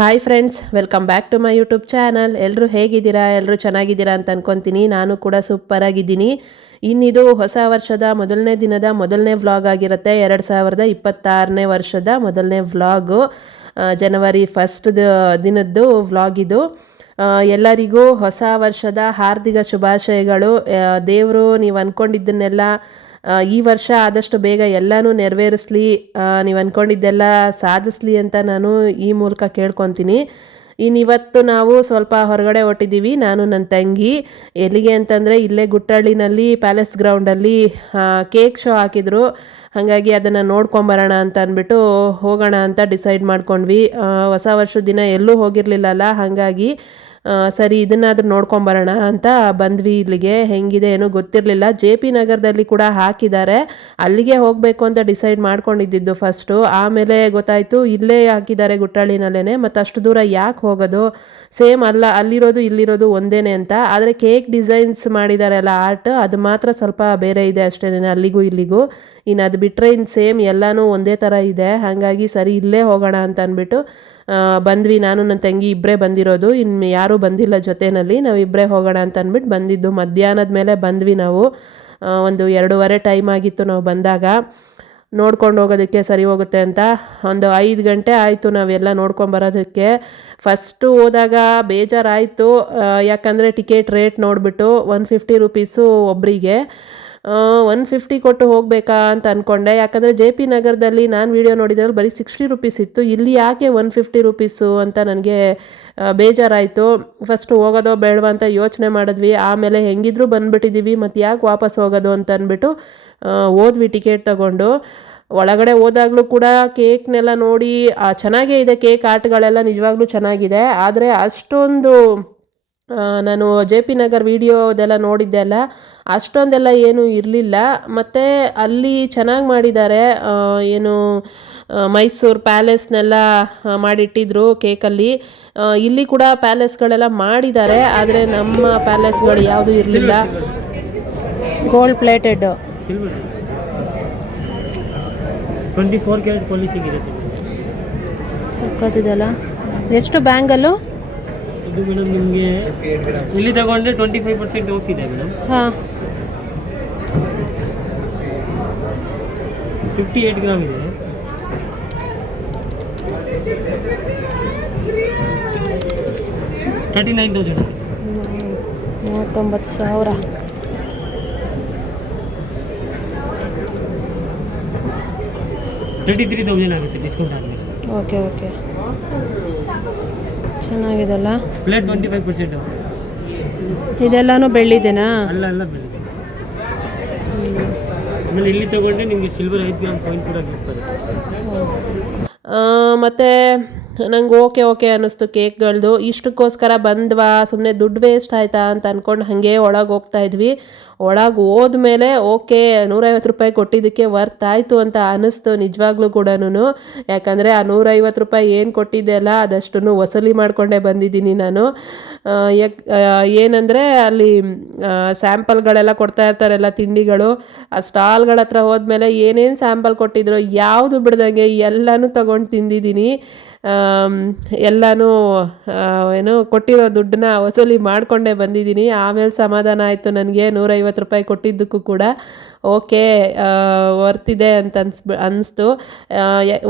Hi friends, welcome back to my YouTube channel. ಎಲ್ಲರೂ ಹೇಗಿದ್ದೀರಾ? ಎಲ್ಲರೂ ಚೆನ್ನಾಗಿದ್ದೀರಾ ಅಂತ ಅನ್ಕೊತೀನಿ. ನಾನು ಕೂಡ ಸೂಪರ್ ಆಗಿದ್ದೀನಿ. ಇನ್ನಿದು ಹೊಸ ವರ್ಷದ ಮೊದಲನೇ ದಿನದ ಮೊದಲನೇ ವ್ಲಾಗ್ ಆಗಿರುತ್ತೆ. 2026ನೇ ವರ್ಷದ ಮೊದಲನೇ ವ್ಲಾಗು, ಜನವರಿ 1 ದಿನದ್ದು ವ್ಲಾಗ್ ಇದು. ಎಲ್ಲರಿಗೂ ಹೊಸ ವರ್ಷದ ಹಾರ್ದಿಕ ಶುಭಾಶಯಗಳು. ದೇವರು ನೀವು ಅಂದ್ಕೊಂಡಿದ್ದನ್ನೆಲ್ಲ ಈ ವರ್ಷ ಆದಷ್ಟು ಬೇಗ ಎಲ್ಲನೂ ನೆರವೇರಿಸ್ಲಿ, ನೀವು ಅಂದ್ಕೊಂಡಿದ್ದೆಲ್ಲ ಸಾಧಿಸ್ಲಿ ಅಂತ ನಾನು ಈ ಮೂಲಕ ಕೇಳ್ಕೊತೀನಿ. ಇವತ್ತು ನಾವು ಸ್ವಲ್ಪ ಹೊರಗಡೆ ಹೊಟ್ಟಿದ್ದೀವಿ, ನಾನು ನನ್ನ ತಂಗಿ. ಎಲ್ಲಿಗೆ ಅಂತಂದರೆ ಇಲ್ಲೇ ಗುಟ್ಟಳ್ಳಿನಲ್ಲಿ ಪ್ಯಾಲೇಸ್ ಗ್ರೌಂಡಲ್ಲಿ ಕೇಕ್ ಶೋ ಹಾಕಿದ್ರು. ಹಾಗಾಗಿ ಅದನ್ನು ನೋಡ್ಕೊಂಬರೋಣ ಅಂತ ಅಂದ್ಬಿಟ್ಟು ಹೋಗೋಣ ಅಂತ ಡಿಸೈಡ್ ಮಾಡ್ಕೊಂಡ್ವಿ. ಹೊಸ ವರ್ಷದ ದಿನ ಎಲ್ಲೂ ಹೋಗಿರಲಿಲ್ಲಲ್ಲ, ಹಾಗಾಗಿ ಸರಿ ಇದನ್ನಾದ್ರೂ ನೋಡ್ಕೊಂಬರೋಣ ಅಂತ ಬಂದ್ವಿ. ಇಲ್ಲಿಗೆ ಹೆಂಗಿದೆ ಏನೋ ಗೊತ್ತಿರಲಿಲ್ಲ. JP ನಗರದಲ್ಲಿ ಕೂಡ ಹಾಕಿದ್ದಾರೆ, ಅಲ್ಲಿಗೆ ಹೋಗಬೇಕು ಅಂತ ಡಿಸೈಡ್ ಮಾಡ್ಕೊಂಡಿದ್ದು ಫಸ್ಟು. ಆಮೇಲೆ ಗೊತ್ತಾಯಿತು ಇಲ್ಲೇ ಹಾಕಿದ್ದಾರೆ ಗುಟ್ಟಳ್ಳಿನಲ್ಲೇ, ಮತ್ತು ಅಷ್ಟು ದೂರ ಯಾಕೆ ಹೋಗೋದು, ಸೇಮ್ ಅಲ್ಲ, ಅಲ್ಲಿರೋದು ಇಲ್ಲಿರೋದು ಒಂದೇನೆ ಅಂತ. ಆದರೆ ಕೇಕ್ ಡಿಸೈನ್ಸ್ ಮಾಡಿದಾರಲ್ಲ ಆರ್ಟ್, ಅದು ಮಾತ್ರ ಸ್ವಲ್ಪ ಬೇರೆ ಇದೆ ಅಷ್ಟೇ, ಅಲ್ಲಿಗೂ ಇಲ್ಲಿಗೂ. ಇನ್ನು ಅದು ಬಿಟ್ಟರೆ ಇನ್ನು ಸೇಮ್ ಎಲ್ಲನೂ ಒಂದೇ ಥರ ಇದೆ. ಹಾಗಾಗಿ ಸರಿ ಇಲ್ಲೇ ಹೋಗೋಣ ಅಂತ ಅಂದ್ಬಿಟ್ಟು ಬಂದ್ವಿ. ನಾನು ನನ್ನ ತಂಗಿ ಇಬ್ಬರೇ ಬಂದಿರೋದು, ಇನ್ನು ಯಾರೂ ಬಂದಿಲ್ಲ ಜೊತೆಯಲ್ಲಿ. ನಾವು ಇಬ್ಬರೇ ಹೋಗೋಣ ಅಂತ ಅಂದ್ಬಿಟ್ಟು ಬಂದಿದ್ದು. ಮಧ್ಯಾಹ್ನದ ಮೇಲೆ ಬಂದ್ವಿ ನಾವು, ಒಂದು 2:15 ಟೈಮ್ ಆಗಿತ್ತು ನಾವು ಬಂದಾಗ. ನೋಡ್ಕೊಂಡು ಹೋಗೋದಕ್ಕೆ ಸರಿ ಹೋಗುತ್ತೆ ಅಂತ ಒಂದು 5 ಗಂಟೆ ಆಯಿತು ನಾವೆಲ್ಲ ನೋಡ್ಕೊಂಬರೋದಕ್ಕೆ. ಫಸ್ಟು ಹೋದಾಗ ಬೇಜಾರಾಯಿತು, ಯಾಕಂದರೆ ಟಿಕೆಟ್ ರೇಟ್ ನೋಡಿಬಿಟ್ಟು 150 ರುಪೀಸು ಒಬ್ಬರಿಗೆ. 150 ಕೊಟ್ಟು ಹೋಗಬೇಕಾ ಅಂತ ಅಂದ್ಕೊಂಡೆ. ಯಾಕಂದರೆ JP ನಗರದಲ್ಲಿ ನಾನು ವಿಡಿಯೋ ನೋಡಿದ್ರಲ್ಲಿ ಬರೀ 60 ರುಪೀಸ್ ಇತ್ತು, ಇಲ್ಲಿ ಯಾಕೆ 150 ರುಪೀಸು ಅಂತ ನನಗೆ ಬೇಜಾರಾಯಿತು. ಫಸ್ಟು ಹೋಗೋದೋ ಬೇಡವಾ ಅಂತ ಯೋಚನೆ ಮಾಡಿದ್ವಿ. ಆಮೇಲೆ ಹೆಂಗಿದ್ರೂ ಬಂದುಬಿಟ್ಟಿದ್ದೀವಿ, ಮತ್ತು ಯಾಕೆ ವಾಪಸ್ ಹೋಗೋದು ಅಂತ ಅಂದ್ಬಿಟ್ಟು ಹೋದ್ವಿ ಟಿಕೆಟ್ ತಗೊಂಡು. ಒಳಗಡೆ ಹೋದಾಗಲೂ ಕೂಡ ಕೇಕ್ನೆಲ್ಲ ನೋಡಿ ಚೆನ್ನಾಗೇ ಇದೆ, ಕೇಕ್ ಆರ್ಟ್ಗಳೆಲ್ಲ ನಿಜವಾಗ್ಲೂ ಚೆನ್ನಾಗಿದೆ. ಆದರೆ ಅಷ್ಟೊಂದು ನಾನು JP ನಗರ್ ವಿಡಿಯೋದೆಲ್ಲ ನೋಡಿದ್ದೆ ಅಲ್ಲ, ಅಷ್ಟೊಂದೆಲ್ಲ ಏನೂ ಇರಲಿಲ್ಲ. ಮತ್ತು ಅಲ್ಲಿ ಚೆನ್ನಾಗಿ ಮಾಡಿದ್ದಾರೆ, ಏನು ಮೈಸೂರು ಪ್ಯಾಲೇಸ್ನೆಲ್ಲ ಮಾಡಿಟ್ಟಿದ್ರು ಕೇಕಲ್ಲಿ. ಇಲ್ಲಿ ಕೂಡ ಪ್ಯಾಲೇಸ್ಗಳೆಲ್ಲ ಮಾಡಿದ್ದಾರೆ, ಆದರೆ ನಮ್ಮ ಪ್ಯಾಲೇಸ್ಗಳು ಯಾವುದೂ ಇರಲಿಲ್ಲ. ಗೋಲ್ಡ್ ಪ್ಲೇಟೆಡ್, 24 ಕ್ಯಾರೆಟ್ ಪಾಲಿಶಿಂಗ್ ಇರುತ್ತೆ. ಸಕ್ಕತ್ತಿದೆಲ್ಲ. ಎಷ್ಟು ಬ್ಯಾಂಗಲ್ಲು ಇದು ಮೇಡಮ್? ನಿಮಗೆ ಇಲ್ಲಿ ತಗೊಂಡ್ರೆ 25% ಆಫ್ ಇದೆ ಮೇಡಮ್. ಹಾಂ, 58 ಗ್ರಾಮ್ ಇದೆ. 39,000. 39,000. 33,000 ಆಗುತ್ತೆ ಡಿಸ್ಕೌಂಟ್ ಆದಮೇಲೆ. ಓಕೆ ಓಕೆ, ಚೆನ್ನಾಗಿದೆಲ್ಲ. Flat 25% off. ಇದೆಲ್ಲನೂ ಬೆಳ್ಳಿದೆನಾ? ಅಲ್ಲ ಬೆಳಿಗ್ಗೆ. ಆಮೇಲೆ ಇಲ್ಲಿ ತಗೊಂಡ್ರೆ ನಿಮಗೆ ಸಿಲ್ವರ್ 5 ಗ್ರಾಮ್ ಕಾಯಿನ್ ಕೂಡ ಗಿಫ್ಟ್ ಬರುತ್ತೆ. ಮತ್ತು ನಂಗೆ ಓಕೆ ಅನ್ನಿಸ್ತು ಕೇಕ್ಗಳದ್ದು. ಇಷ್ಟಕ್ಕೋಸ್ಕರ ಬಂದ್ವಾ, ಸುಮ್ಮನೆ ದುಡ್ಡು ವೇಸ್ಟ್ ಆಯಿತಾ ಅಂತ ಅಂದ್ಕೊಂಡು ಹಾಗೆ ಒಳಗೆ ಹೋಗ್ತಾ ಇದ್ವಿ. ಒಳಗೆ ಹೋದ್ಮೇಲೆ ಓಕೆ, 150 ರೂಪಾಯಿ ಕೊಟ್ಟಿದ್ದಕ್ಕೆ ವರ್ತ್ ಆಯಿತು ಅಂತ ಅನ್ನಿಸ್ತು ನಿಜವಾಗ್ಲೂ ಕೂಡ. ಯಾಕಂದರೆ ಆ 150 ರೂಪಾಯಿ ಏನು ಕೊಟ್ಟಿದ್ದೆ ಅಲ್ಲ, ಅದಷ್ಟನ್ನು ವಸೂಲಿ ಮಾಡಿಕೊಂಡೇ ಬಂದಿದ್ದೀನಿ ನಾನು. ಏನಂದರೆ ಅಲ್ಲಿ ಸ್ಯಾಂಪಲ್ಗಳೆಲ್ಲ ಕೊಡ್ತಾ ಇರ್ತಾರೆಲ್ಲ ತಿಂಡಿಗಳು. ಆ ಸ್ಟಾಲ್ಗಳ ಹತ್ರ ಹೋದ್ಮೇಲೆ ಏನೇನು ಸ್ಯಾಂಪಲ್ ಕೊಟ್ಟಿದ್ರು ಯಾವುದು ಬಿಡ್ದಂಗೆ ಎಲ್ಲನೂ ತೊಗೊಂಡು ತಿಂದಿದ್ದೀನಿ. ಎಲ್ಲನೂ ಏನು ಕೊಟ್ಟಿರೋ ದುಡ್ಡನ್ನ ವಸೂಲಿ ಮಾಡಿಕೊಂಡೇ ಬಂದಿದ್ದೀನಿ. ಆಮೇಲೆ ಸಮಾಧಾನ ಆಯಿತು ನನಗೆ, 150 ರೂಪಾಯಿ ಕೊಟ್ಟಿದ್ದಕ್ಕೂ ಕೂಡ ಓಕೆ ವರ್ತಿದೆ ಅಂತ ಅನ್ನಿಸ್ತು.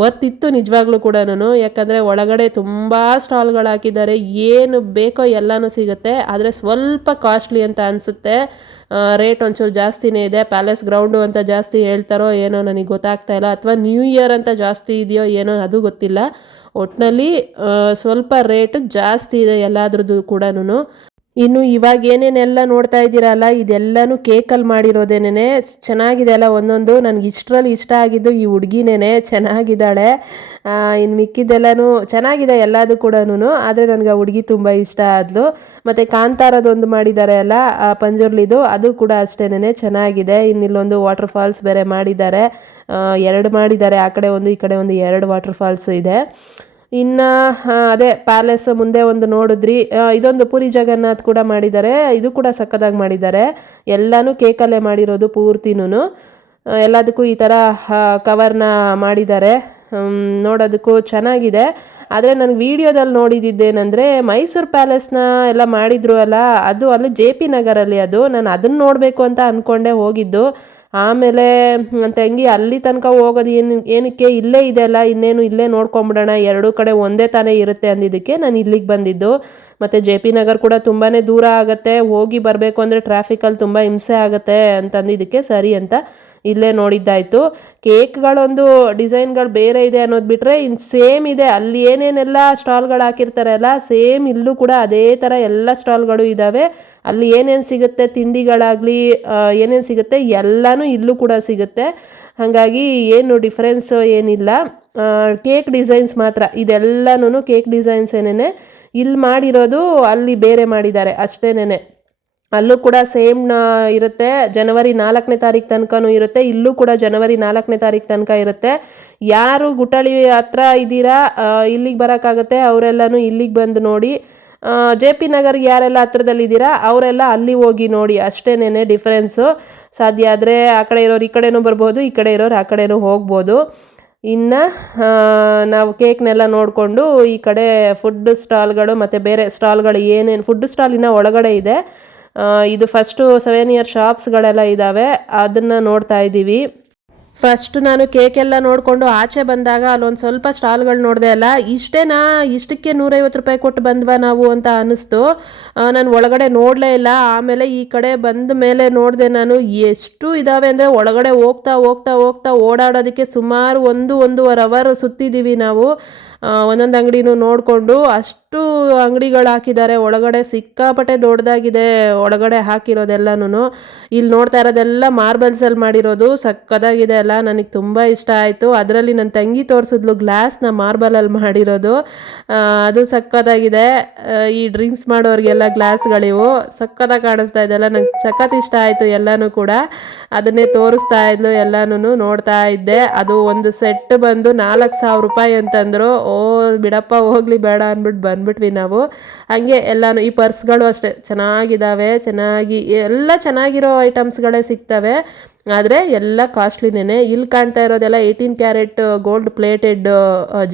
ವರ್ತಿತ್ತು ನಿಜವಾಗ್ಲೂ ಕೂಡ. ಯಾಕಂದರೆ ಒಳಗಡೆ ತುಂಬ ಸ್ಟಾಲ್ಗಳು ಹಾಕಿದ್ದಾರೆ, ಏನು ಬೇಕೋ ಎಲ್ಲನೂ ಸಿಗುತ್ತೆ. ಆದರೆ ಸ್ವಲ್ಪ ಕಾಸ್ಟ್ಲಿ ಅಂತ ಅನಿಸುತ್ತೆ, ರೇಟ್ ಒಂಚೂರು ಜಾಸ್ತಿನೇ ಇದೆ. ಪ್ಯಾಲೇಸ್ ಗ್ರೌಂಡು ಅಂತ ಜಾಸ್ತಿ ಹೇಳ್ತಾರೋ ಏನೋ ನನಗೆ ಗೊತ್ತಾಗ್ತಾ ಇಲ್ಲ, ಅಥವಾ ನ್ಯೂ ಇಯರ್ ಅಂತ ಜಾಸ್ತಿ ಇದೆಯೋ ಏನೋ ಅದು ಗೊತ್ತಿಲ್ಲ. ಒಟ್ಟಿನಲ್ಲಿ ಸ್ವಲ್ಪ ರೇಟ್ ಜಾಸ್ತಿ ಇದೆ ಎಲ್ಲದ್ರದ್ದು ಕೂಡ. ಇನ್ನು ಇವಾಗ ಏನೇನೆಲ್ಲ ನೋಡ್ತಾ ಇದ್ದೀರಲ್ಲ, ಇದೆಲ್ಲನೂ ಕೇಕಲ್ಲಿ ಮಾಡಿರೋದೇನೆ. ಚೆನ್ನಾಗಿದೆ ಅಲ್ಲ ಒಂದೊಂದು. ನನಗೆ ಇಷ್ಟರಲ್ಲಿ ಇಷ್ಟ ಆಗಿದ್ದು ಈ ಹುಡುಗಿನೇ, ಚೆನ್ನಾಗಿದ್ದಾಳೆ. ಇನ್ನು ಮಿಕ್ಕಿದ್ದೆಲ್ಲನೂ ಚೆನ್ನಾಗಿದೆ ಎಲ್ಲದು ಕೂಡ. ಆದರೆ ನನಗೆ ಆ ಹುಡುಗಿ ತುಂಬ ಇಷ್ಟ ಆದ್ಲು. ಮತ್ತು ಕಾಂತಾರದೊಂದು ಮಾಡಿದ್ದಾರೆ ಅಲ್ಲ ಪಂಜುರ್ಲಿದು, ಅದು ಕೂಡ ಅಷ್ಟೇನೆ ಚೆನ್ನಾಗಿದೆ. ಇನ್ನಿಲ್ಲೊಂದು ವಾಟರ್ ಫಾಲ್ಸ್ ಬೇರೆ ಮಾಡಿದ್ದಾರೆ, 2 ಮಾಡಿದ್ದಾರೆ, ಆ ಕಡೆ ಒಂದು ಈ ಕಡೆ ಒಂದು 2 ವಾಟರ್ ಫಾಲ್ಸ್ ಇದೆ. ಇನ್ನು ಅದೇ ಪ್ಯಾಲೇಸ್ ಮುಂದೆ ಒಂದು ನೋಡಿದ್ರಿ, ಇದೊಂದು ಪುರಿ ಜಗನ್ನಾಥ್ ಕೂಡ ಮಾಡಿದ್ದಾರೆ, ಇದು ಕೂಡ ಸಕ್ಕದಾಗಿ ಮಾಡಿದ್ದಾರೆ. ಎಲ್ಲನೂ ಕೇಕಲ್ಲೇ ಮಾಡಿರೋದು ಪೂರ್ತಿನೂ. ಎಲ್ಲದಕ್ಕೂ ಈ ಥರ ಕವರ್ನ ಮಾಡಿದ್ದಾರೆ. ನೋಡೋದಕ್ಕೂ ಚೆನ್ನಾಗಿದೆ. ಆದರೆ ನನಗೆ ವೀಡಿಯೋದಲ್ಲಿ ನೋಡಿದ್ದೇನೆಂದರೆ ಮೈಸೂರು ಪ್ಯಾಲೇಸ್ನ ಎಲ್ಲ ಮಾಡಿದ್ರು ಅಲ್ಲ, ಅದು ಅಲ್ಲಿ JP ನಗರಲ್ಲಿ ಅದು. ನಾನು ಅದನ್ನು ನೋಡಬೇಕು ಅಂತ ಅಂದ್ಕೊಂಡೆ ಹೋಗಿದ್ದು. ಆಮೇಲೆ ನನ್ನ ತಂಗಿ ಅಲ್ಲಿ ತನಕ ಹೋಗೋದು ಏನಕ್ಕೆ, ಇಲ್ಲೇ ಇದೆ ಅಲ್ಲ, ಇನ್ನೇನು ಇಲ್ಲೇ ನೋಡ್ಕೊಂಬಿಡೋಣ, ಎರಡೂ ಕಡೆ ಒಂದೇ ತಾನೇ ಇರುತ್ತೆ ಅಂದಿದ್ದಕ್ಕೆ ನಾನು ಇಲ್ಲಿಗೆ ಬಂದಿದ್ದು. ಮತ್ತು JP ನಗರ್ ಕೂಡ ತುಂಬಾ ದೂರ ಆಗುತ್ತೆ, ಹೋಗಿ ಬರಬೇಕು ಅಂದರೆ ಟ್ರಾಫಿಕಲ್ಲಿ ತುಂಬ ಹಿಂಸೆ ಆಗುತ್ತೆ ಅಂತಂದಿದ್ದಕ್ಕೆ ಸರಿ ಅಂತ ಇಲ್ಲೇ ನೋಡಿದ್ದಾಯಿತು. ಕೇಕ್ಗಳೊಂದು ಡಿಸೈನ್ಗಳು ಬೇರೆ ಇದೆ ಅನ್ನೋದು ಬಿಟ್ಟರೆ ಇನ್ನು ಸೇಮ್ ಇದೆ. ಅಲ್ಲಿ ಏನೇನೆಲ್ಲ ಸ್ಟಾಲ್ಗಳು ಹಾಕಿರ್ತಾರೆ ಅಲ್ಲ, ಸೇಮ್ ಇಲ್ಲೂ ಕೂಡ ಅದೇ ಥರ ಎಲ್ಲ ಸ್ಟಾಲ್ಗಳು ಇದ್ದಾವೆ. ಅಲ್ಲಿ ಏನೇನು ಸಿಗುತ್ತೆ, ತಿಂಡಿಗಳಾಗಲಿ ಏನೇನು ಸಿಗುತ್ತೆ ಎಲ್ಲನೂ ಇಲ್ಲೂ ಕೂಡ ಸಿಗುತ್ತೆ. ಹಾಗಾಗಿ ಏನು ಡಿಫ್ರೆನ್ಸ್ ಏನಿಲ್ಲ. ಕೇಕ್ ಡಿಸೈನ್ಸ್ ಮಾತ್ರ, ಇದೆಲ್ಲನೂ ಕೇಕ್ ಡಿಸೈನ್ಸ್ ಏನೇನೆ ಇಲ್ಲಿ ಮಾಡಿರೋದು ಅಲ್ಲಿ ಬೇರೆ ಮಾಡಿದ್ದಾರೆ ಅಷ್ಟೇನೆ. ಅಲ್ಲೂ ಕೂಡ ಸೇಮ್ ಇರುತ್ತೆ, ಜನವರಿ 4ನೇ ತಾರೀಕು ತನಕನೂ ಇರುತ್ತೆ. ಇಲ್ಲೂ ಕೂಡ ಜನವರಿ 4ನೇ ತಾರೀಕು ತನಕ ಇರುತ್ತೆ. ಯಾರು ಗುಟ್ಟಳಿ ಹತ್ರ ಇದ್ದೀರಾ, ಇಲ್ಲಿಗೆ ಬರೋಕ್ಕಾಗುತ್ತೆ ಅವರೆಲ್ಲನೂ ಇಲ್ಲಿಗೆ ಬಂದು ನೋಡಿ. JP ನಗರ್ಗೆ ಯಾರೆಲ್ಲ ಹತ್ರದಲ್ಲಿದ್ದೀರಾ ಅವರೆಲ್ಲ ಅಲ್ಲಿ ಹೋಗಿ ನೋಡಿ, ಅಷ್ಟೇನೆ ಡಿಫ್ರೆನ್ಸು. ಸಾಧ್ಯ ಆದರೆ ಆ ಕಡೆ ಇರೋರು ಈ ಕಡೆನೂ ಬರ್ಬೋದು, ಈ ಕಡೆ ಇರೋರು ಆ ಕಡೆನೂ ಹೋಗ್ಬೋದು. ಇನ್ನು ನಾವು ಕೇಕ್ನೆಲ್ಲ ನೋಡಿಕೊಂಡು ಈ ಕಡೆ ಫುಡ್ ಸ್ಟಾಲ್ಗಳು ಮತ್ತು ಬೇರೆ ಸ್ಟಾಲ್ಗಳು ಏನೇನು ಫುಡ್ ಸ್ಟಾಲಿನ ಒಳಗಡೆ ಇದೆ. ಇದು ಫಸ್ಟು 7 ಇಯರ್ ಶಾಪ್ಸ್ಗಳೆಲ್ಲ ಇದ್ದಾವೆ, ಅದನ್ನು ನೋಡ್ತಾ ಇದ್ದೀವಿ. ಫಸ್ಟ್ ನಾನು ಕೇಕೆಲ್ಲ ನೋಡಿಕೊಂಡು ಆಚೆ ಬಂದಾಗ ಅಲ್ಲೊಂದು ಸ್ವಲ್ಪ ಸ್ಟಾಲ್ಗಳು ನೋಡಿದೆ ಅಲ್ಲ, ಇಷ್ಟಕ್ಕೆ 150 ರೂಪಾಯಿ ಕೊಟ್ಟು ಬಂದ್ವಾ ನಾವು ಅಂತ ಅನ್ನಿಸ್ತು. ನಾನು ಒಳಗಡೆ ನೋಡಲೇ ಇಲ್ಲ. ಆಮೇಲೆ ಈ ಕಡೆ ಬಂದ ಮೇಲೆ ನೋಡಿದೆ ನಾನು, ಎಷ್ಟು ಇದ್ದಾವೆ ಅಂದರೆ ಒಳಗಡೆ ಹೋಗ್ತಾ ಹೋಗ್ತಾ ಹೋಗ್ತಾ ಓಡಾಡೋದಕ್ಕೆ ಸುಮಾರು 1-1.5 ಅವರ್ ಸುತ್ತಿದ್ದೀವಿ ನಾವು. ಒಂದೊಂದು ಅಂಗಡಿನೂ ನೋಡಿಕೊಂಡು ಅಷ್ಟು ಅಂಗಡಿಗಳು ಹಾಕಿದ್ದಾರೆ ಒಳಗಡೆ. ಸಿಕ್ಕಾಪಟ್ಟೆ ದೊಡ್ಡದಾಗಿದೆ ಒಳಗಡೆ ಹಾಕಿರೋದೆಲ್ಲನೂ. ಇಲ್ಲಿ ನೋಡ್ತಾ ಇರೋದೆಲ್ಲ ಮಾರ್ಬಲ್ಸಲ್ಲಿ ಮಾಡಿರೋದು, ಸಕ್ಕದಾಗಿದೆ ಅಲ್ಲ, ನನಗೆ ತುಂಬ ಇಷ್ಟ ಆಯಿತು. ಅದರಲ್ಲಿ ನನ್ನ ತಂಗಿ ತೋರಿಸಿದ್ಲು ಗ್ಲಾಸ್ನ ಮಾರ್ಬಲಲ್ಲಿ ಮಾಡಿರೋದು, ಅದು ಸಕ್ಕದಾಗಿದೆ. ಈ ಡ್ರಿಂಕ್ಸ್ ಮಾಡೋರಿಗೆಲ್ಲ ಗ್ಲಾಸ್ಗಳಿವು ಸಕ್ಕದಾಗಿ ಕಾಣಿಸ್ತಾ ಇದೆಲ್ಲ, ನಂಗೆ ಸಖತ್ ಇಷ್ಟ ಆಯಿತು ಎಲ್ಲನೂ ಕೂಡ. ಅದನ್ನೇ ತೋರಿಸ್ತಾ ಇದ್ಲು, ಎಲ್ಲನೂ ನೋಡ್ತಾ ಇದ್ದೆ. ಅದು ಒಂದು ಸೆಟ್ ಬಂದು 4,000 ರೂಪಾಯಿ ಅಂತಂದರು. ಓ ಬಿಡಪ್ಪ ಹೋಗಲಿ ಬೇಡ ಅಂದ್ಬಿಟ್ಟು ಬಂದ್ಬಿಟ್ವಿ ನಾವು. ಹಾಗೆ ಎಲ್ಲನೂ ಈ ಪರ್ಸ್ಗಳು ಅಷ್ಟೇ ಚೆನ್ನಾಗಿದ್ದಾವೆ, ಎಲ್ಲ ಚೆನ್ನಾಗಿರೋ ಐಟಮ್ಸ್ಗಳೇ ಸಿಗ್ತವೆ, ಆದರೆ ಎಲ್ಲ ಕಾಸ್ಟ್ಲಿನೇ. ಇಲ್ಲಿ ಕಾಣ್ತಾ ಇರೋದೆಲ್ಲ 18 ಕ್ಯಾರೆಟ್ ಗೋಲ್ಡ್ ಪ್ಲೇಟೆಡ್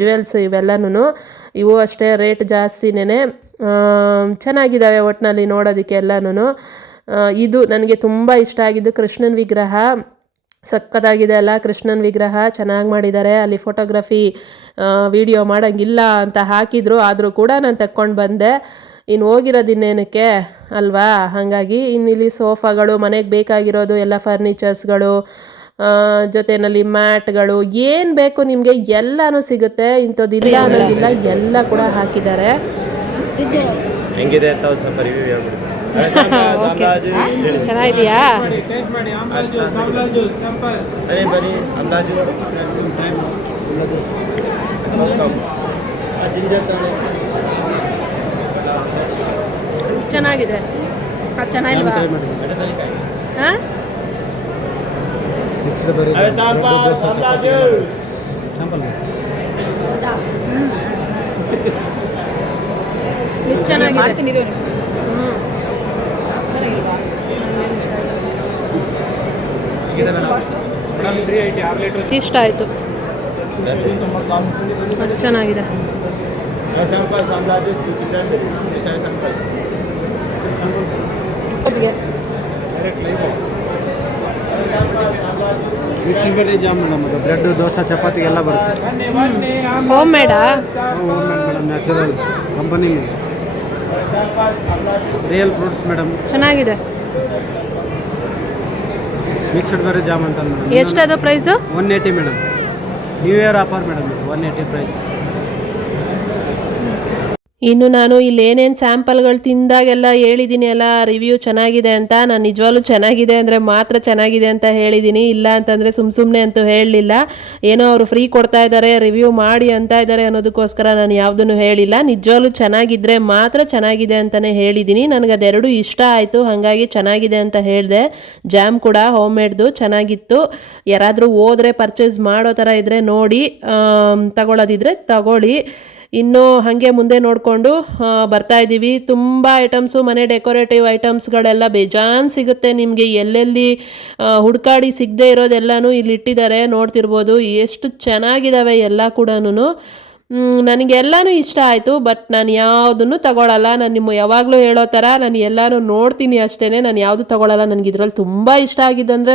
ಜ್ಯುವೆಲ್ಸ್, ಇವೆಲ್ಲನೂ ಇವು ಅಷ್ಟೇ ರೇಟ್ ಜಾಸ್ತಿನೇ. ಚೆನ್ನಾಗಿದ್ದಾವೆ ಒಟ್ಟಿನಲ್ಲಿ ನೋಡೋದಕ್ಕೆ ಎಲ್ಲನೂ. ಇದು ನನಗೆ ತುಂಬ ಇಷ್ಟ ಆಗಿದ್ದು ಕೃಷ್ಣನ ವಿಗ್ರಹ, ಸಕ್ಕತ್ತಾಗಿದೆ ಅಲ್ಲ, ಕೃಷ್ಣನ ವಿಗ್ರಹ ಚೆನ್ನಾಗಿ ಮಾಡಿದ್ದಾರೆ. ಅಲ್ಲಿ ಫೋಟೋಗ್ರಫಿ ವಿಡಿಯೋ ಮಾಡೋಂಗಿಲ್ಲ ಅಂತ ಹಾಕಿದ್ರು, ಆದರೂ ಕೂಡ ನಾನು ತಕ್ಕೊಂಡು ಬಂದೆ. ಇನ್ನು ಹೋಗಿರೋದು ಇನ್ನೇನಕ್ಕೆ ಅಲ್ವಾ. ಹಾಗಾಗಿ ಇನ್ನಿಲ್ಲಿ ಸೋಫಾಗಳು, ಮನೆಗೆ ಬೇಕಾಗಿರೋದು ಎಲ್ಲ ಫರ್ನಿಚರ್ಸ್ಗಳು, ಜೊತೆಯಲ್ಲಿ ಮ್ಯಾಟ್ಗಳು, ಏನು ಬೇಕು ನಿಮಗೆ ಎಲ್ಲನೂ ಸಿಗುತ್ತೆ. ಇಂಥದ್ದಿಲ್ಲ ಅನ್ನೋದಿಲ್ಲ, ಎಲ್ಲ ಕೂಡ ಹಾಕಿದ್ದಾರೆ. ಹೆಂಗಿದೆ ಅಂತ ಒಂದು ಸ್ವಲ್ಪ ರಿವ್ಯೂ ಹೇಳ್ಬಿಡಿ. ಚೆನ್ನಾಗಿದೆಯಾ? ಬನ್ನಿ ಅಂದಾಜು ಚೆನ್ನಾಗಿದೆ. ಅದು ಚೆನ್ನಾಗಿಲ್ವಾ? ಹಾಂ, ಚೆನ್ನಾಗಿದೆ. ಇಷ್ಟ ಆಯಿತು, ಚೆನ್ನಾಗಿದೆ. ಜಾಮ್ ಮೇಡಮ್, ಅದು ಬ್ರೆಡ್ ದೋಸೆ ಚಪಾತಿಗೆಲ್ಲ ಬರುತ್ತೆ. ಹೋಮ್ ಮೇಡಾ? Home made madam, natural company, real fruits madam. ಚೆನ್ನಾಗಿದೆ. ಮಿಕ್ಸ್ಡ್ ಬೇರೆ ಜಾಮ್ ಅಂತ ಮೇಡಮ್. ಎಷ್ಟದು price? 180 madam. New year offer madam, 180 price. ಇನ್ನು ನಾನು ಇಲ್ಲಿ ಏನೇನು ಸ್ಯಾಂಪಲ್ಗಳು ತಿಂದಾಗೆಲ್ಲ ಹೇಳಿದ್ದೀನಿ ಅಲ್ಲ, ರಿವ್ಯೂ ಚೆನ್ನಾಗಿದೆ ಅಂತ. ನಾನು ನಿಜವಾಗ್ಲೂ ಚೆನ್ನಾಗಿದೆ ಅಂದರೆ ಮಾತ್ರ ಚೆನ್ನಾಗಿದೆ ಅಂತ ಹೇಳಿದ್ದೀನಿ, ಇಲ್ಲ ಅಂತಂದರೆ ಸುಮ್ಮನೆ ಅಂತೂ ಹೇಳಲಿಲ್ಲ. ಏನೋ ಅವರು ಫ್ರೀ ಕೊಡ್ತಾ ಇದ್ದಾರೆ, ರಿವ್ಯೂ ಮಾಡಿ ಅಂತ ಇದ್ದಾರೆ ಅನ್ನೋದಕ್ಕೋಸ್ಕರ ನಾನು ಯಾವುದನ್ನು ಹೇಳಿಲ್ಲ. ನಿಜವಾಗ್ಲೂ ಚೆನ್ನಾಗಿದ್ದರೆ ಮಾತ್ರ ಚೆನ್ನಾಗಿದೆ ಅಂತಲೇ ಹೇಳಿದ್ದೀನಿ. ನನಗೆ ಅದೆರಡು ಇಷ್ಟ ಆಯಿತು, ಹಾಗಾಗಿ ಚೆನ್ನಾಗಿದೆ ಅಂತ ಹೇಳಿದೆ. ಜಾಮ್ ಕೂಡ ಹೋಮ್ ಮೇಡ್ದು ಚೆನ್ನಾಗಿತ್ತು. ಯಾರಾದರೂ ಹೋದರೆ ಪರ್ಚೇಸ್ ಮಾಡೋ ಥರ ಇದ್ದರೆ ನೋಡಿ, ತಗೊಳ್ಳೋದಿದ್ರೆ ತಗೊಳ್ಳಿ. ಇನ್ನು ಹಾಗೆ ಮುಂದೆ ನೋಡಿಕೊಂಡು ಬರ್ತಾ ಇದ್ದೀವಿ. ತುಂಬ ಐಟಮ್ಸು, ಮನೆ ಡೆಕೋರೇಟಿವ್ ಐಟಮ್ಸ್ಗಳೆಲ್ಲ ಬೇಜಾನ್ ಸಿಗುತ್ತೆ ನಿಮಗೆ. ಎಲ್ಲೆಲ್ಲಿ ಹುಡುಕಾಡಿ ಸಿಗದೆ ಇರೋದೆಲ್ಲನೂ ಇಲ್ಲಿ ಇಟ್ಟಿದ್ದಾರೆ, ನೋಡ್ತಿರ್ಬೋದು. ಎಷ್ಟು ಚೆನ್ನಾಗಿದ್ದಾವೆ ಎಲ್ಲ ಕೂಡ. ನನಗೆಲ್ಲನೂ ಇಷ್ಟ ಆಯಿತು, ಬಟ್ ನಾನು ಯಾವುದನ್ನು ತಗೊಳ್ಳಲ್ಲ. ನಾನು ಯಾವಾಗಲೂ ಹೇಳೋ ಥರ ನಾನು ಎಲ್ಲನೂ ನೋಡ್ತೀನಿ ಅಷ್ಟೇ, ನಾನು ಯಾವುದು ತಗೊಳ್ಳಲ್ಲ. ನನಗೆ ಇದರಲ್ಲಿ ತುಂಬ ಇಷ್ಟ ಆಗಿದ್ದಂದರೆ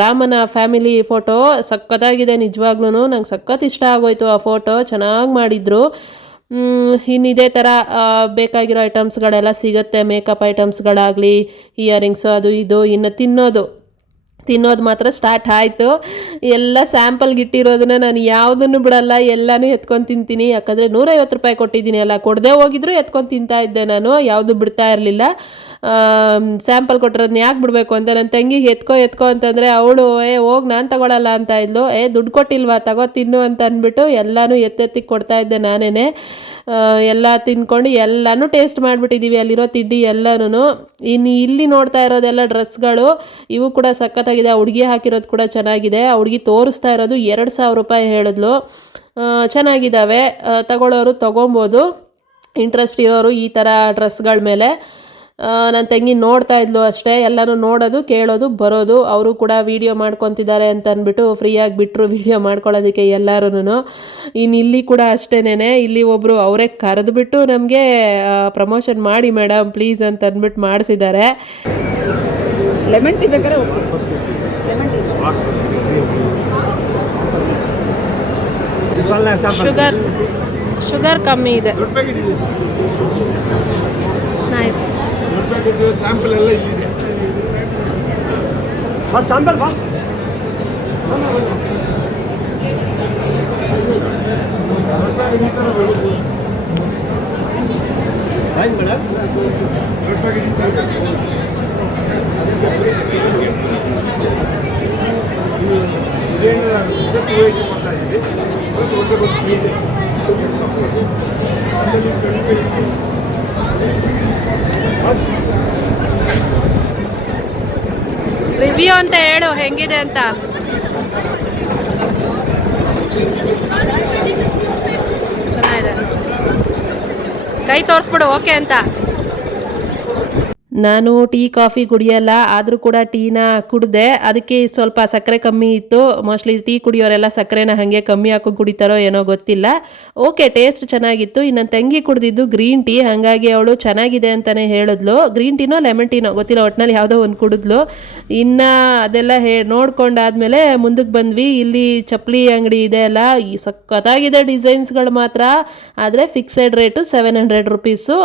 ರಾಮನ ಫ್ಯಾಮಿಲಿ ಫೋಟೋ ಸಖತ್ತಾಗಿದೆ ನಿಜವಾಗ್ಲೂ. ನಂಗೆ ಸಖತ್ ಇಷ್ಟ ಆಗೋಯ್ತು ಆ ಫೋಟೋ, ಚೆನ್ನಾಗಿ ಮಾಡಿದರು. ಇನ್ನು ಇದೇ ಥರ ಬೇಕಾಗಿರೋ ಐಟಮ್ಸ್ಗಳೆಲ್ಲ ಸಿಗುತ್ತೆ, ಮೇಕಪ್ ಐಟಮ್ಸ್ಗಳಾಗಲಿ, ಇಯರಿಂಗ್ಸು, ಅದು ಇದು. ಇನ್ನು ತಿನ್ನೋದು ಮಾತ್ರ ಸ್ಟಾರ್ಟ್ ಆಯಿತು. ಎಲ್ಲ ಸ್ಯಾಂಪಲ್ಗೆ ಇಟ್ಟಿರೋದನ್ನ ನಾನು ಯಾವುದನ್ನು ಬಿಡಲ್ಲ, ಎಲ್ಲನೂ ಎತ್ಕೊಂಡು ತಿಂತೀನಿ. ಯಾಕಂದರೆ 150 ರೂಪಾಯಿ ಕೊಟ್ಟಿದ್ದೀನಿ ಅಲ್ಲ, ಕೊಡದೆ ಹೋಗಿದ್ರು ಎತ್ಕೊಂಡು ತಿಂತಾ ಇದ್ದೆ ನಾನು, ಯಾವುದು ಬಿಡ್ತಾ ಇರಲಿಲ್ಲ. ಸ್ಯಾಂಪಲ್ ಕೊಟ್ಟಿರೋದನ್ನ ಯಾಕೆ ಬಿಡಬೇಕು ಅಂತ ನನ್ನ ತಂಗಿಗೆ ಎತ್ಕೋ ಅಂತಂದರೆ ಅವಳು ಹೋಗಿ ನಾನು ತಗೊಳ್ಳಲ್ಲ ಅಂತ ಇದ್ಲು. ದುಡ್ಡು ಕೊಟ್ಟಿಲ್ವಾ, ತಗೋ ತಿನ್ನು ಅಂತ ಅಂದ್ಬಿಟ್ಟು ಎಲ್ಲನೂ ಎತ್ತಿ ಕೊಡ್ತಾ ಇದ್ದೆ ನಾನೇ. ಎಲ್ಲ ತಿಂದ್ಕೊಂಡು ಎಲ್ಲನೂ ಟೇಸ್ಟ್ ಮಾಡಿಬಿಟ್ಟಿದ್ದೀವಿ ಅಲ್ಲಿರೋ ತಿಂಡಿ ಎಲ್ಲನೂ. ಇನ್ನು ಇಲ್ಲಿ ನೋಡ್ತಾ ಇರೋದೆಲ್ಲ ಡ್ರೆಸ್ಗಳು, ಇವು ಕೂಡ ಸಖತ್ತಾಗಿದೆ. ಆ ಹುಡುಗಿ ಹಾಕಿರೋದು ಕೂಡ ಚೆನ್ನಾಗಿದೆ. ಆ ಹುಡುಗಿ ತೋರಿಸ್ತಾ ಇರೋದು 2000 ರೂಪಾಯಿ ಹೇಳಿದ್ಲು. ಚೆನ್ನಾಗಿದ್ದಾವೆ, ತಗೊಳ್ಳೋರು ತೊಗೊಬೋದು, ಇಂಟ್ರೆಸ್ಟ್ ಇರೋರು ಈ ಥರ ಡ್ರೆಸ್ಗಳ ಮೇಲೆ. ನನ್ನ ತಂಗಿ ನೋಡ್ತಾ ಇದ್ಲು ಅಷ್ಟೇ, ಎಲ್ಲನೂ ನೋಡೋದು, ಕೇಳೋದು, ಬರೋದು. ಅವರು ಕೂಡ ವೀಡಿಯೋ ಮಾಡ್ಕೊತಿದ್ದಾರೆ ಅಂತ ಅಂದ್ಬಿಟ್ಟು ಫ್ರೀಯಾಗಿ ಬಿಟ್ಟರು ವೀಡಿಯೋ ಮಾಡ್ಕೊಳ್ಳೋದಕ್ಕೆ ಎಲ್ಲರೂ. ಇನ್ನು ಇಲ್ಲಿ ಕೂಡ ಅಷ್ಟೇನೆ, ಇಲ್ಲಿ ಒಬ್ಬರು ಅವರೇ ಕರೆದುಬಿಟ್ಟು ನಮಗೆ ಪ್ರಮೋಷನ್ ಮಾಡಿ ಮೇಡಮ್ ಪ್ಲೀಸ್ ಅಂತ ಅಂದ್ಬಿಟ್ಟು ಮಾಡಿಸಿದ್ದಾರೆ. ಲೆಮನ್ ಟೀ ಬೇಕಾದ್ರೆ ಲೆಮನ್ ಟೀ. ಶುಗರ್ ಕಮ್ಮಿ ಇದೆ. ನೈಸ್. ಸ್ಯಾಂಪಲ್ ಎಲ್ಲ ಇಲ್ಲಿದೆ. ಸ್ಯಾಂಪಲ್ ಬಾ. ರಿವ್ಯೂ ಅಂತ ಹೇಳು ಹೆಂಗಿದೆ ಅಂತ. ಚೆನ್ನಾಗಿದೆ, ಕೈ ತೋರಿಸ್ಬಿಡು ಓಕೆ ಅಂತ. ನಾನು ಟೀ ಕಾಫಿ ಕುಡಿಯಲ್ಲ, ಆದರೂ ಕೂಡ ಟೀನ ಕುಡಿದೆ. ಅದಕ್ಕೆ ಸ್ವಲ್ಪ ಸಕ್ಕರೆ ಕಮ್ಮಿ ಇತ್ತು. ಮೋಸ್ಟ್ಲಿ ಟೀ ಕುಡಿಯೋರೆಲ್ಲ ಸಕ್ಕರೆನ ಹಾಗೆ ಕಮ್ಮಿ ಹಾಕೊಂಡು ಕುಡಿತಾರೋ ಏನೋ ಗೊತ್ತಿಲ್ಲ. ಓಕೆ, ಟೇಸ್ಟ್ ಚೆನ್ನಾಗಿತ್ತು. ಇನ್ನು ನನ್ನ ತಂಗಿ ಕುಡಿದಿದ್ದು ಗ್ರೀನ್ ಟೀ, ಹಾಗಾಗಿ ಅವಳು ಚೆನ್ನಾಗಿದೆ ಅಂತಲೇ ಹೇಳಿದ್ಲು. ಗ್ರೀನ್ ಟೀನೋ ಲೆಮನ್ ಟೀನೋ ಗೊತ್ತಿಲ್ಲ, ಒಟ್ಟಿನಲ್ಲಿ ಯಾವುದೋ ಒಂದು ಕುಡಿದ್ಲು. ಇನ್ನು ಅದೆಲ್ಲ ನೋಡ್ಕೊಂಡಾದ್ಮೇಲೆ ಮುಂದಕ್ಕೆ ಬಂದ್ವಿ. ಇಲ್ಲಿ ಚಪ್ಪಲಿ ಅಂಗಡಿ ಇದೆ ಅಲ್ಲ, ಈ ಸಖತ್ತಾಗಿದೆ ಡಿಸೈನ್ಸ್ಗಳು ಮಾತ್ರ. ಆದರೆ ಫಿಕ್ಸೆಡ್ ರೇಟು 700 ರುಪೀಸು.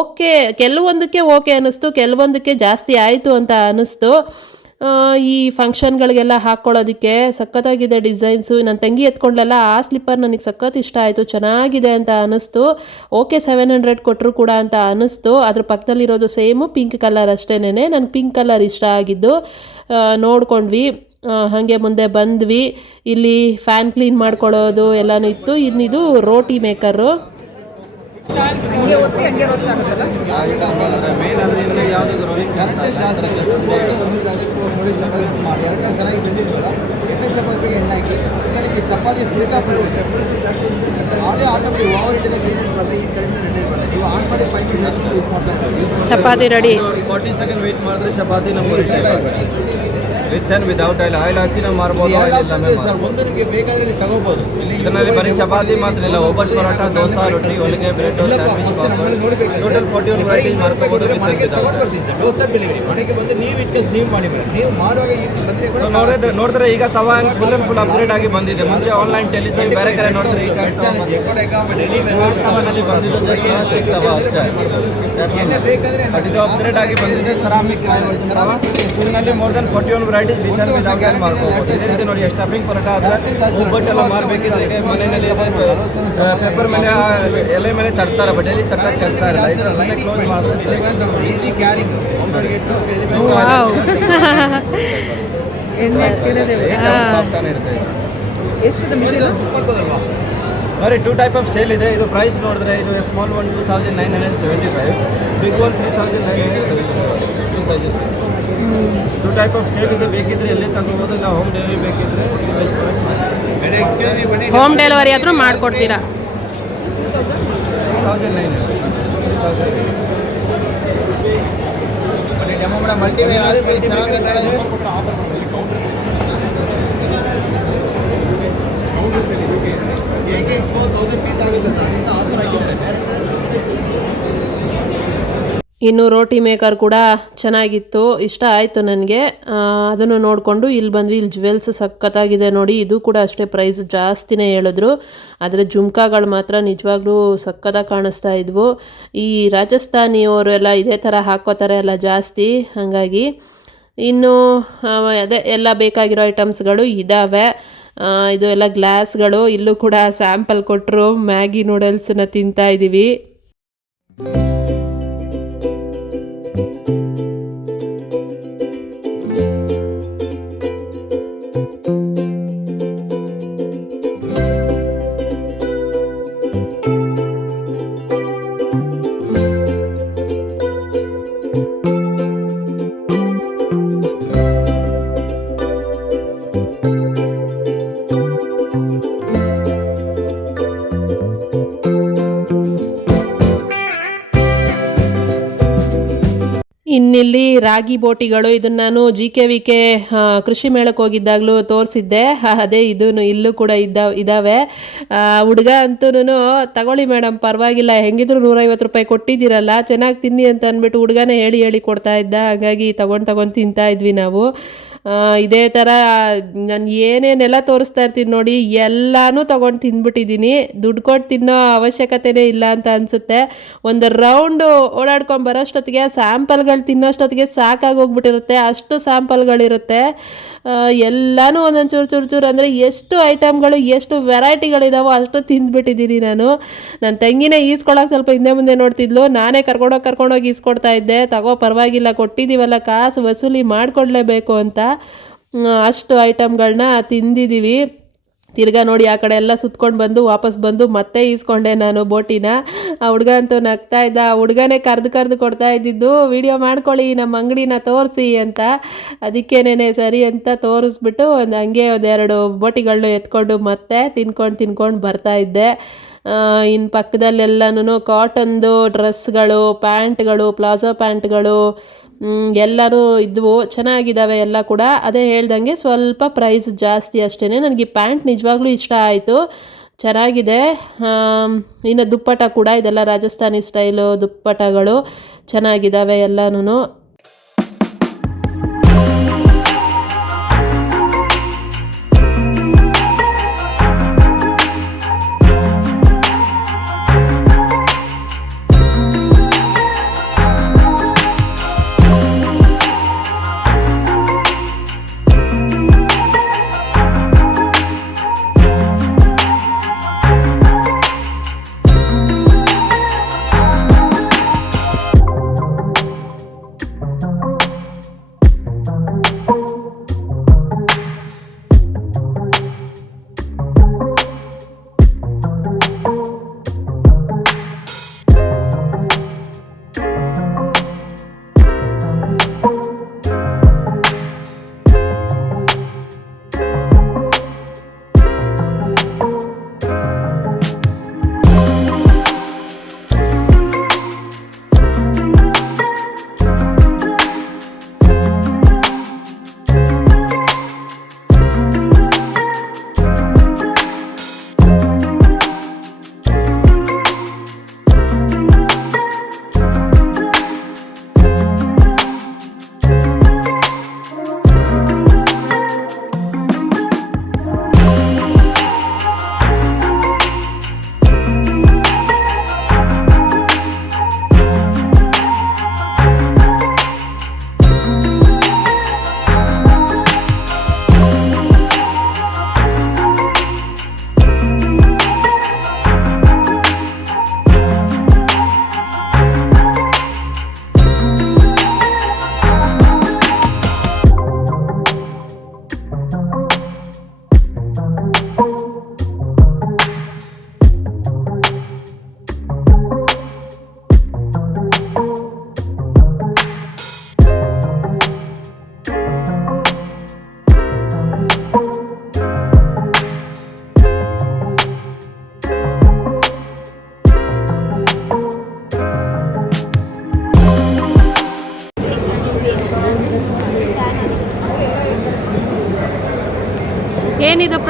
ಓಕೆ, ಕೆಲವೊಂದಕ್ಕೆ ಓಕೆ ಅನ್ನಿಸ್ತು, ಕೆಲವೊಂದಕ್ಕೆ ಜಾಸ್ತಿ ಆಯಿತು ಅಂತ ಅನ್ನಿಸ್ತು. ಈ ಫಂಕ್ಷನ್ಗಳಿಗೆಲ್ಲ ಹಾಕ್ಕೊಳ್ಳೋದಕ್ಕೆ ಸಖತ್ತಾಗಿದೆ ಡಿಸೈನ್ಸು. ನನ್ನ ತಂಗಿ ಎತ್ಕೊಂಡ್ಲಲ್ಲ, ಆ ಸ್ಲಿಪ್ಪರ್ ನನಗೆ ಸಖತ್ ಇಷ್ಟ ಆಯಿತು, ಚೆನ್ನಾಗಿದೆ ಅಂತ ಅನ್ನಿಸ್ತು. ಓಕೆ 700 ಕೊಟ್ಟರು ಕೂಡ ಅಂತ ಅನ್ನಿಸ್ತು. ಅದ್ರ ಪಕ್ಕದಲ್ಲಿರೋದು ಸೇಮು ಪಿಂಕ್ ಕಲರ್ ಅಷ್ಟೇನೆ. ನನಗೆ ಪಿಂಕ್ ಕಲರ್ ಇಷ್ಟ ಆಗಿದ್ದು ನೋಡ್ಕೊಂಡ್ವಿ. ಹಾಗೆ ಮುಂದೆ ಬಂದ್ವಿ. ಇಲ್ಲಿ ಫ್ಯಾನ್ ಕ್ಲೀನ್ ಮಾಡ್ಕೊಳ್ಳೋದು ಎಲ್ಲನೂ ಇತ್ತು. ಇನ್ನಿದು ರೋಟಿ ಮೇಕರು. ಹಂಗೆ ಒತ್ತಿ ಹಂಗೆ ರೋಸ್ಟ್ ಆಗುತ್ತಲ್ಲ. ಚೆನ್ನಾಗಿ ಬಂದಿದ್ವಲ್ಲ, ಎಣ್ಣೆ ಚಪಾತಿ ಬಗ್ಗೆ ಎಣ್ಣೆ ಹಾಕಿ ನನಗೆ ಚಪಾತಿ ಫುಲ್ಟಾ ಬರುತ್ತೆ. ಅದೇ ಆಟೋಮೆಟಿಕ್ ಓವರ್ ಇಟ್ಟಿದೆ, ಗ್ರೀನ್ ಬರ್ತದೆ, ಈ ಕಡೆಯಿಂದ ರೆಡಿ ಬರ್ತದೆ. ನೀವು ಆನ್ ಮಾಡಿ 5 ಮಿನಿಟ್ಸ್ ಯೂಸ್ ಮಾಡ್ತಾ ಇದ್ದೀವಿ. ಚಪಾತಿ ರೆಡಿ. 40 ಸೆಕೆಂಡ್ ವೆಯ್ಟ್ ಮಾಡಿದ್ರೆ ಚಪಾತಿ ನಮ್ಮ ವಿತ್ ಆ್ಯಂಡ್ ವಿದೌಟ್ ಆಯಿಲ್ ಹಾಕಿ ನಾವು ಮಾರ್ಬೋದು. ಸರ್ ಒಂದು ನಿಮಗೆ ಬೇಕಾದ್ರೆ ಇಲ್ಲಿ ತಗೋಬಹುದು. ಇದರಲ್ಲಿ ಬರೀ ಚಪಾತಿ ಮಾತ್ರ ಇಲ್ಲ, ಒಬ್ಬಟ್ಟು, ಪರೋಟ, ದೋಸೆ, ರೊಟ್ಟಿ, ಹೊಲಿಗೆ, ಬ್ರೆಡ್, ಟೋಟಲ್ 41 ವೆರೈಟೀಸ್ ಮಾಡ್ಕೋಬೋದು. ಮನೆಗೆ ತಗೊಂಡು ಬರ್ತೀನಿ ಸರ್, ಡೋರ್ ಸ್ಟೆಪ್ ಡೆಲಿವರಿ. ಮನೆಗೆ ಬಂದು ನೀವು ಇಟ್ಕೊಂಡು ನೀವು ಮಾಡಿ ಮೇಡಮ್. ನೀವು ಮಾಡುವಾಗ ಬಂದರೆ ನೋಡಿದ್ರೆ ಈಗ ತವಾ ಫುಲ್ ಆ್ಯಂಡ್ ಫುಲ್ ಅಪ್ಗ್ರೇಡ್ ಆಗಿ ಬಂದಿದೆ. ಮುಂಚೆ ಆನ್ಲೈನ್ ಟೆಲಿಸೈ ಬೇರೆ ಕಡೆ ನೋಡಿದ್ರೆ ಈಗ ಪ್ಲಾಸ್ಟಿಕ್ ತವಾ ಅಷ್ಟೇ. ಎಣ್ಣೆ ಬೇಕಾದ್ರೆ ಇದು ಅಪ್ಗ್ರೇಡ್ ಆಗಿ ಬಂದಿದೆ. ಸೆರಾಮಿಕ್ ಇದರಲ್ಲಿ more than 41 varieties with and without oil ಮಾಡ್ಕೋಬೋದು. ಇದೇ ರೀತಿ ನೋಡಿ, ಸ್ಟಫಿಂಗ್ ಪರೋಟ ಆದರೆ ಒಬ್ಬಟ್ಟೆಲ್ಲ ಮಾರಬೇಕಿದ್ರೆ ಮನೆಯಲ್ಲಿ ಪೆಪ್ಪರ್ ಮೇಲೆ ಎಲೆ ಮೇಲೆ ತರ್ತಾರೆ, ಬಟ್ ಎಲ್ಲಿ ತಟ್ಟಕ್ಕೆ ಕೆಲಸ ಇಲ್ಲ. ಇದರಲ್ಲಿ ಕ್ಲೋಸ್ ಮಾಡಿದ್ರೆ ಈಸಿ ಕ್ಯಾರಿಂಗ್ ಎಣ್ಣೆ ಇಡೋದೇ ಸಾಫ್ಟಾನೆ ಇರ್ತದೆ. ಎಷ್ಟು ಮಿಷನ್ ಮಾಡ್ಬೋದಲ್ವಾ? ಬರೀ 2 ಟೈಪ್ ಆಫ್ ಸೇಲ್ ಇದೆ. ಇದು ಪ್ರೈಸ್ ನೋಡಿದ್ರೆ ಇದು small one 2975, big one 3975. 2 sizes 2 type of sale ಇದೆ. ಬೇಕಿದ್ರೆ ಎಲ್ಲಿ ತಗೋಬೋದು, ನಾವು ಹೋಮ್ ಡೆಲಿವರಿ ಬೇಕಿದ್ರೆ ಬೆಸ್ಟ್ ಪ್ರೈಸ್ ಮಾಡಿ. ಹೋಮ್ ಡೆಲಿವರಿ ಆದರೂ ಮಾಡಿಕೊಡ್ತೀರಾ? 1900 ಡೆಮೋ ಮೇಡಮ್ ಮಲ್ಟಿವೇರ್ ಹಾಕ್ಬಿಡಿ ಸೆರಾಮಿಕ್ ಹೇಗೆ 4000 ಪೀಸ್ ಆಗುತ್ತೆ ಸರ್ ಇಂಥ ಆಫರ್ ಹಾಕಿದ್ದಾರೆ ಸರ್. ಇನ್ನು ರೋಟಿ ಮೇಕರ್ ಕೂಡ ಚೆನ್ನಾಗಿತ್ತು, ಇಷ್ಟ ಆಯಿತು ನನಗೆ. ಅದನ್ನು ನೋಡಿಕೊಂಡು ಇಲ್ಲಿ ಬಂದ್ವಿ. ಇಲ್ಲಿ ಜ್ಯುವೆಲ್ಸ್ ಸಖತ್ತಾಗಿದೆ ನೋಡಿ. ಇದು ಕೂಡ ಅಷ್ಟೇ ಪ್ರೈಸ್ ಜಾಸ್ತಿನೇ ಹೇಳಿದ್ರು, ಆದರೆ ಜುಮ್ಕಾಗಳು ಮಾತ್ರ ನಿಜವಾಗ್ಲೂ ಸಖತ್ತಾಗಿ ಕಾಣಿಸ್ತಾ ಇದ್ವು. ಈ ರಾಜಸ್ಥಾನಿಯವರು ಎಲ್ಲ ಇದೇ ಥರ ಹಾಕೋತಾರೆ ಎಲ್ಲ ಜಾಸ್ತಿ, ಹಾಗಾಗಿ ಇನ್ನು ಅದೇ ಎಲ್ಲ ಬೇಕಾಗಿರೋ ಐಟಮ್ಸ್ಗಳು ಇದ್ದಾವೆ. ಇದು ಎಲ್ಲ ಗ್ಲಾಸ್ಗಳು. ಇಲ್ಲೂ ಕೂಡ ಸ್ಯಾಂಪಲ್ ಕೊಟ್ಟರು. ಮ್ಯಾಗಿ ನೂಡಲ್ಸನ್ನ ತಿಂತಾ ಇದ್ದೀವಿ. ಇನ್ನಿಲ್ಲಿ ರಾಗಿ ಬೋಟಿಗಳು, ಇದನ್ನು ನಾನು GKVK ಕೃಷಿ ಮೇಳಕ್ಕೆ ಹೋಗಿದ್ದಾಗಲೂ ತೋರಿಸಿದ್ದೆ. ಅದೇ ಇದು ಇಲ್ಲೂ ಕೂಡ ಇದ್ದಾವೆ. ಹುಡುಗ ಅಂತೂ ತಗೊಳ್ಳಿ ಮೇಡಮ್ ಪರವಾಗಿಲ್ಲ, ಹೆಂಗಿದ್ರು 150 ರೂಪಾಯಿ ಕೊಟ್ಟಿದ್ದೀರಲ್ಲ, ಚೆನ್ನಾಗಿ ತಿನ್ನಿ ಅಂತ ಅಂದ್ಬಿಟ್ಟು ಹುಡುಗನೇ ಹೇಳಿ ಕೊಡ್ತಾ ಇದ್ದ. ಹಾಗಾಗಿ ತಗೊಂಡು ತಿಂತಾ ಇದ್ವಿ ನಾವು. ಇದೇ ಥರ ನಾನು ಏನೇನೆಲ್ಲ ತೋರಿಸ್ತಾ ಇರ್ತೀನಿ ನೋಡಿ, ಎಲ್ಲನೂ ತೊಗೊಂಡು ತಿಂದ್ಬಿಟ್ಟಿದ್ದೀನಿ. ದುಡ್ಡು ಕೊಟ್ಟು ತಿನ್ನೋ ಅವಶ್ಯಕತೆನೇ ಇಲ್ಲ ಅಂತ ಅನಿಸುತ್ತೆ. ಒಂದು ರೌಂಡು ಓಡಾಡ್ಕೊಂಡು ಬರೋಷ್ಟೊತ್ತಿಗೆ ಸ್ಯಾಂಪಲ್ಗಳು ತಿನ್ನೋಷ್ಟೊತ್ತಿಗೆ ಸಾಕಾಗಿ ಹೋಗ್ಬಿಟ್ಟಿರುತ್ತೆ, ಅಷ್ಟು ಸ್ಯಾಂಪಲ್ಗಳಿರುತ್ತೆ. ಎಲ್ಲನೂ ಒಂದೊಂದು ಚೂರು ಚೂರು ಅಂದರೆ ಎಷ್ಟು ಐಟಮ್ಗಳು ಎಷ್ಟು ವೆರೈಟಿಗಳಿದಾವೋ ಅಷ್ಟು ತಿಂದ್ಬಿಟ್ಟಿದ್ದೀನಿ ನಾನು. ನನ್ನ ತಂಗಿನೇ ಈಸ್ಕೊಳಕ್ಕೆ ಸ್ವಲ್ಪ ಹಿಂದೆ ಮುಂದೆ ನೋಡ್ತಿದ್ಲು, ನಾನೇ ಕರ್ಕೊಂಡೋಗಿ ಈಸ್ಕೊಡ್ತಾ ಇದ್ದೆ. ತಗೋ ಪರವಾಗಿಲ್ಲ, ಕೊಟ್ಟಿದ್ದೀವಲ್ಲ, ಕಾಸು ವಸೂಲಿ ಮಾಡಿಕೊಡ್ಲೇಬೇಕು ಅಂತ ಅಷ್ಟು ಐಟಮ್ಗಳನ್ನ ತಿಂದಿದ್ದೀವಿ. ತಿರ್ಗಾ ನೋಡಿ ಆ ಕಡೆ ಎಲ್ಲ ಸುತ್ಕೊಂಡು ಬಂದು ವಾಪಸ್ ಬಂದು ಮತ್ತೆ ಈಸ್ಕೊಂಡೆ ನಾನು ಬೋಟಿನ. ಆ ಹುಡುಗ ಅಂತೂ ನಗ್ತಾ ಇದ್ದ. ಆ ಹುಡುಗನೇ ಕರೆದು ಕೊಡ್ತಾ ಇದ್ದಿದ್ದು, ವಿಡಿಯೋ ಮಾಡ್ಕೊಳ್ಳಿ ನಮ್ಮ ಅಂಗಡಿನ ತೋರಿಸಿ ಅಂತ. ಅದಕ್ಕೇನೆ ಸರಿ ಅಂತ ತೋರಿಸ್ಬಿಟ್ಟು ಹಂಗೆ ಒಂದೆರಡು ಬೋಟಿಗಳನ್ನ ಎತ್ಕೊಂಡು ಮತ್ತೆ ತಿನ್ಕೊಂಡು ಬರ್ತಾ ಇದ್ದೆ. ಇನ್ನು ಪಕ್ಕದಲ್ಲೆಲ್ಲನೂ ಕಾಟನ್ದು ಡ್ರೆಸ್ಗಳು, ಪ್ಯಾಂಟ್ಗಳು, ಪ್ಲಾಜೋ ಪ್ಯಾಂಟ್ಗಳು ಎಲ್ಲನೂ ಇದ್ವು, ಚೆನ್ನಾಗಿದ್ದಾವೆ ಎಲ್ಲ ಕೂಡ. ಅದೇ ಹೇಳ್ದಂಗೆ ಸ್ವಲ್ಪ ಪ್ರೈಸ್ ಜಾಸ್ತಿ ಅಷ್ಟೇ. ನನಗೆ ಈ ಪ್ಯಾಂಟ್ ನಿಜವಾಗ್ಲೂ ಇಷ್ಟ ಆಯಿತು, ಚೆನ್ನಾಗಿದೆ. ಇನ್ನು ದುಪ್ಪಟ ಕೂಡ, ಇದೆಲ್ಲ ರಾಜಸ್ಥಾನಿ ಸ್ಟೈಲು ದುಪ್ಪಟಗಳು ಚೆನ್ನಾಗಿದ್ದಾವೆ ಎಲ್ಲನೂ.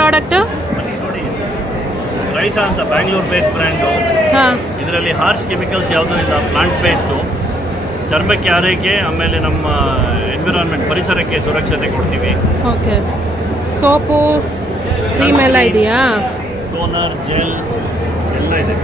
ಪ್ರಾಡಕ್ಟು? ರೈಸಾ ಅಂತ ಬ್ಯಾಂಗ್ಳೂರ್ ಬೇಸ್ಡ್ ಬ್ರ್ಯಾಂಡು. ಹಾಂ, ಇದರಲ್ಲಿ ಹಾರ್ಶ್ ಕೆಮಿಕಲ್ಸ್ ಯಾವುದೂ ಇಲ್ಲ, ಪ್ಲಾಂಟ್ ಬೇಸ್ಡು. ಚರ್ಮಕ್ಕೆ ಆರೈಕೆ, ಆಮೇಲೆ ನಮ್ಮ ಎನ್ವಿರಾನ್ಮೆಂಟ್ ಪರಿಸರಕ್ಕೆ ಸುರಕ್ಷತೆ ಕೊಡ್ತೀವಿ. ಓಕೆ. ಸೋಪು ಕ್ರೀಮ್ ಎಲ್ಲ ಇದೆಯಾ? ಟೋನರ್, ಜೆಲ್ ಎಲ್ಲ ಇದೆ.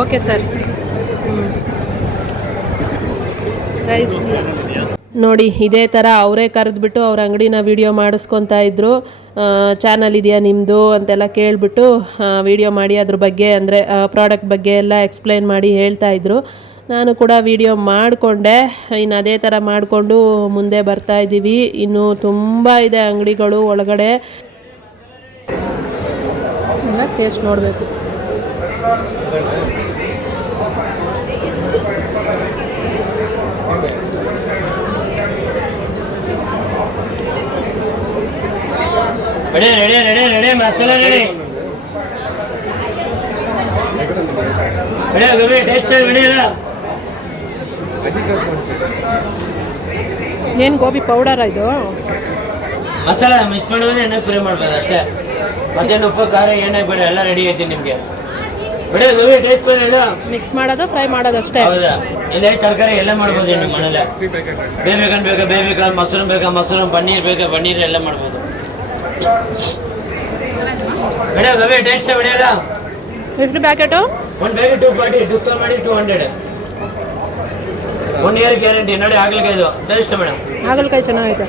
Okay sir. ರೈಸ್ ನೋಡಿ, ಇದೇ ಥರ ಅವರೇ ಕರೆದ್ಬಿಟ್ಟು ಅವ್ರ ಅಂಗಡಿನ ವಿಡಿಯೋ ಮಾಡಿಸ್ಕೊತಾ ಇದ್ರು. ಚಾನಲ್ ಇದೆಯಾ ನಿಮ್ಮದು ಅಂತೆಲ್ಲ ಕೇಳಿಬಿಟ್ಟು ವಿಡಿಯೋ ಮಾಡಿ ಅದ್ರ ಬಗ್ಗೆ ಅಂದರೆ ಪ್ರಾಡಕ್ಟ್ ಬಗ್ಗೆ ಎಲ್ಲ ಎಕ್ಸ್ಪ್ಲೈನ್ ಮಾಡಿ ಹೇಳ್ತಾ ಇದ್ರು. ನಾನು ಕೂಡ ವಿಡಿಯೋ ಮಾಡಿಕೊಂಡೆ. ಇನ್ನು ಅದೇ ಥರ ಮಾಡಿಕೊಂಡು ಮುಂದೆ ಬರ್ತಾ ಇದ್ದೀವಿ. ಇನ್ನು ತುಂಬ ಇದೆ ಅಂಗಡಿಗಳು ಒಳಗಡೆ. ಟೇಸ್ಟ್ ನೋಡಬೇಕು. Ready ready ready ready masala ready ready baby taste ready ಅಲ್ಲ. ಏನು ಗೋಬಿ ಪೌಡರ್ ಇದು? ಮಸಾಲ ಮಿಕ್ಸ್ ಮಾಡಿದ್ರೆ ಎಣ್ಣೆ ಫ್ರೈ ಮಾಡ್ಬೋದು ಅಷ್ಟೇ. ಮತ್ತೇನು ಉಪ್ಪು ಖಾರ ಎಣ್ಣೆ ಬೇಡ, ಎಲ್ಲ ರೆಡಿ ಐತಿ ನಿಮಗೆ. ಬೇಡ ಗೋಬಿ ಟೇಸ್ಟ್ ಬೇಡ, ಮಿಕ್ಸ್ ಮಾಡೋದು ಫ್ರೈ ಮಾಡೋದು ಅಷ್ಟೇ. ಹೌದಾ? ಇಲ್ಲೇ ತರಕಾರಿ ಎಲ್ಲ ಮಾಡ್ಬೋದು ನಿಮ್ಮ ಮನೇಲೆ. ಬೇಬೇಕನ್ ಬೇಕಾ ಬೇಬೇಕ, ಮಶ್ರೂಮ್ ಬೇಕಾ ಮಶ್ರೂಮ್, ಪನ್ನೀರ್ ಬೇಕಾ ಪನ್ನೀರ್, ಎಲ್ಲ ಮಾಡ್ಬೋದು. ಬೇಡ ಗೋಬಿ ಟೇಸ್ಟ್ ಬೇಡ. ಎಷ್ಟು ಪ್ಯಾಕೆಟು? ಒಂದು ಪ್ಯಾಕೆಟ್ 240, ದುಃಖ ಮಾಡಿ 200. 1 ಇಯರ್ ಗ್ಯಾರಂಟಿ. ನೋಡಿ ಹಾಗಲಕಾಯಿ ಇದು ಟೇಸ್ಟ್ ಮೇಡಮ್. ಹಾಗಲಕಾಯಿ ಚೆನ್ನಾಗೈತೆ.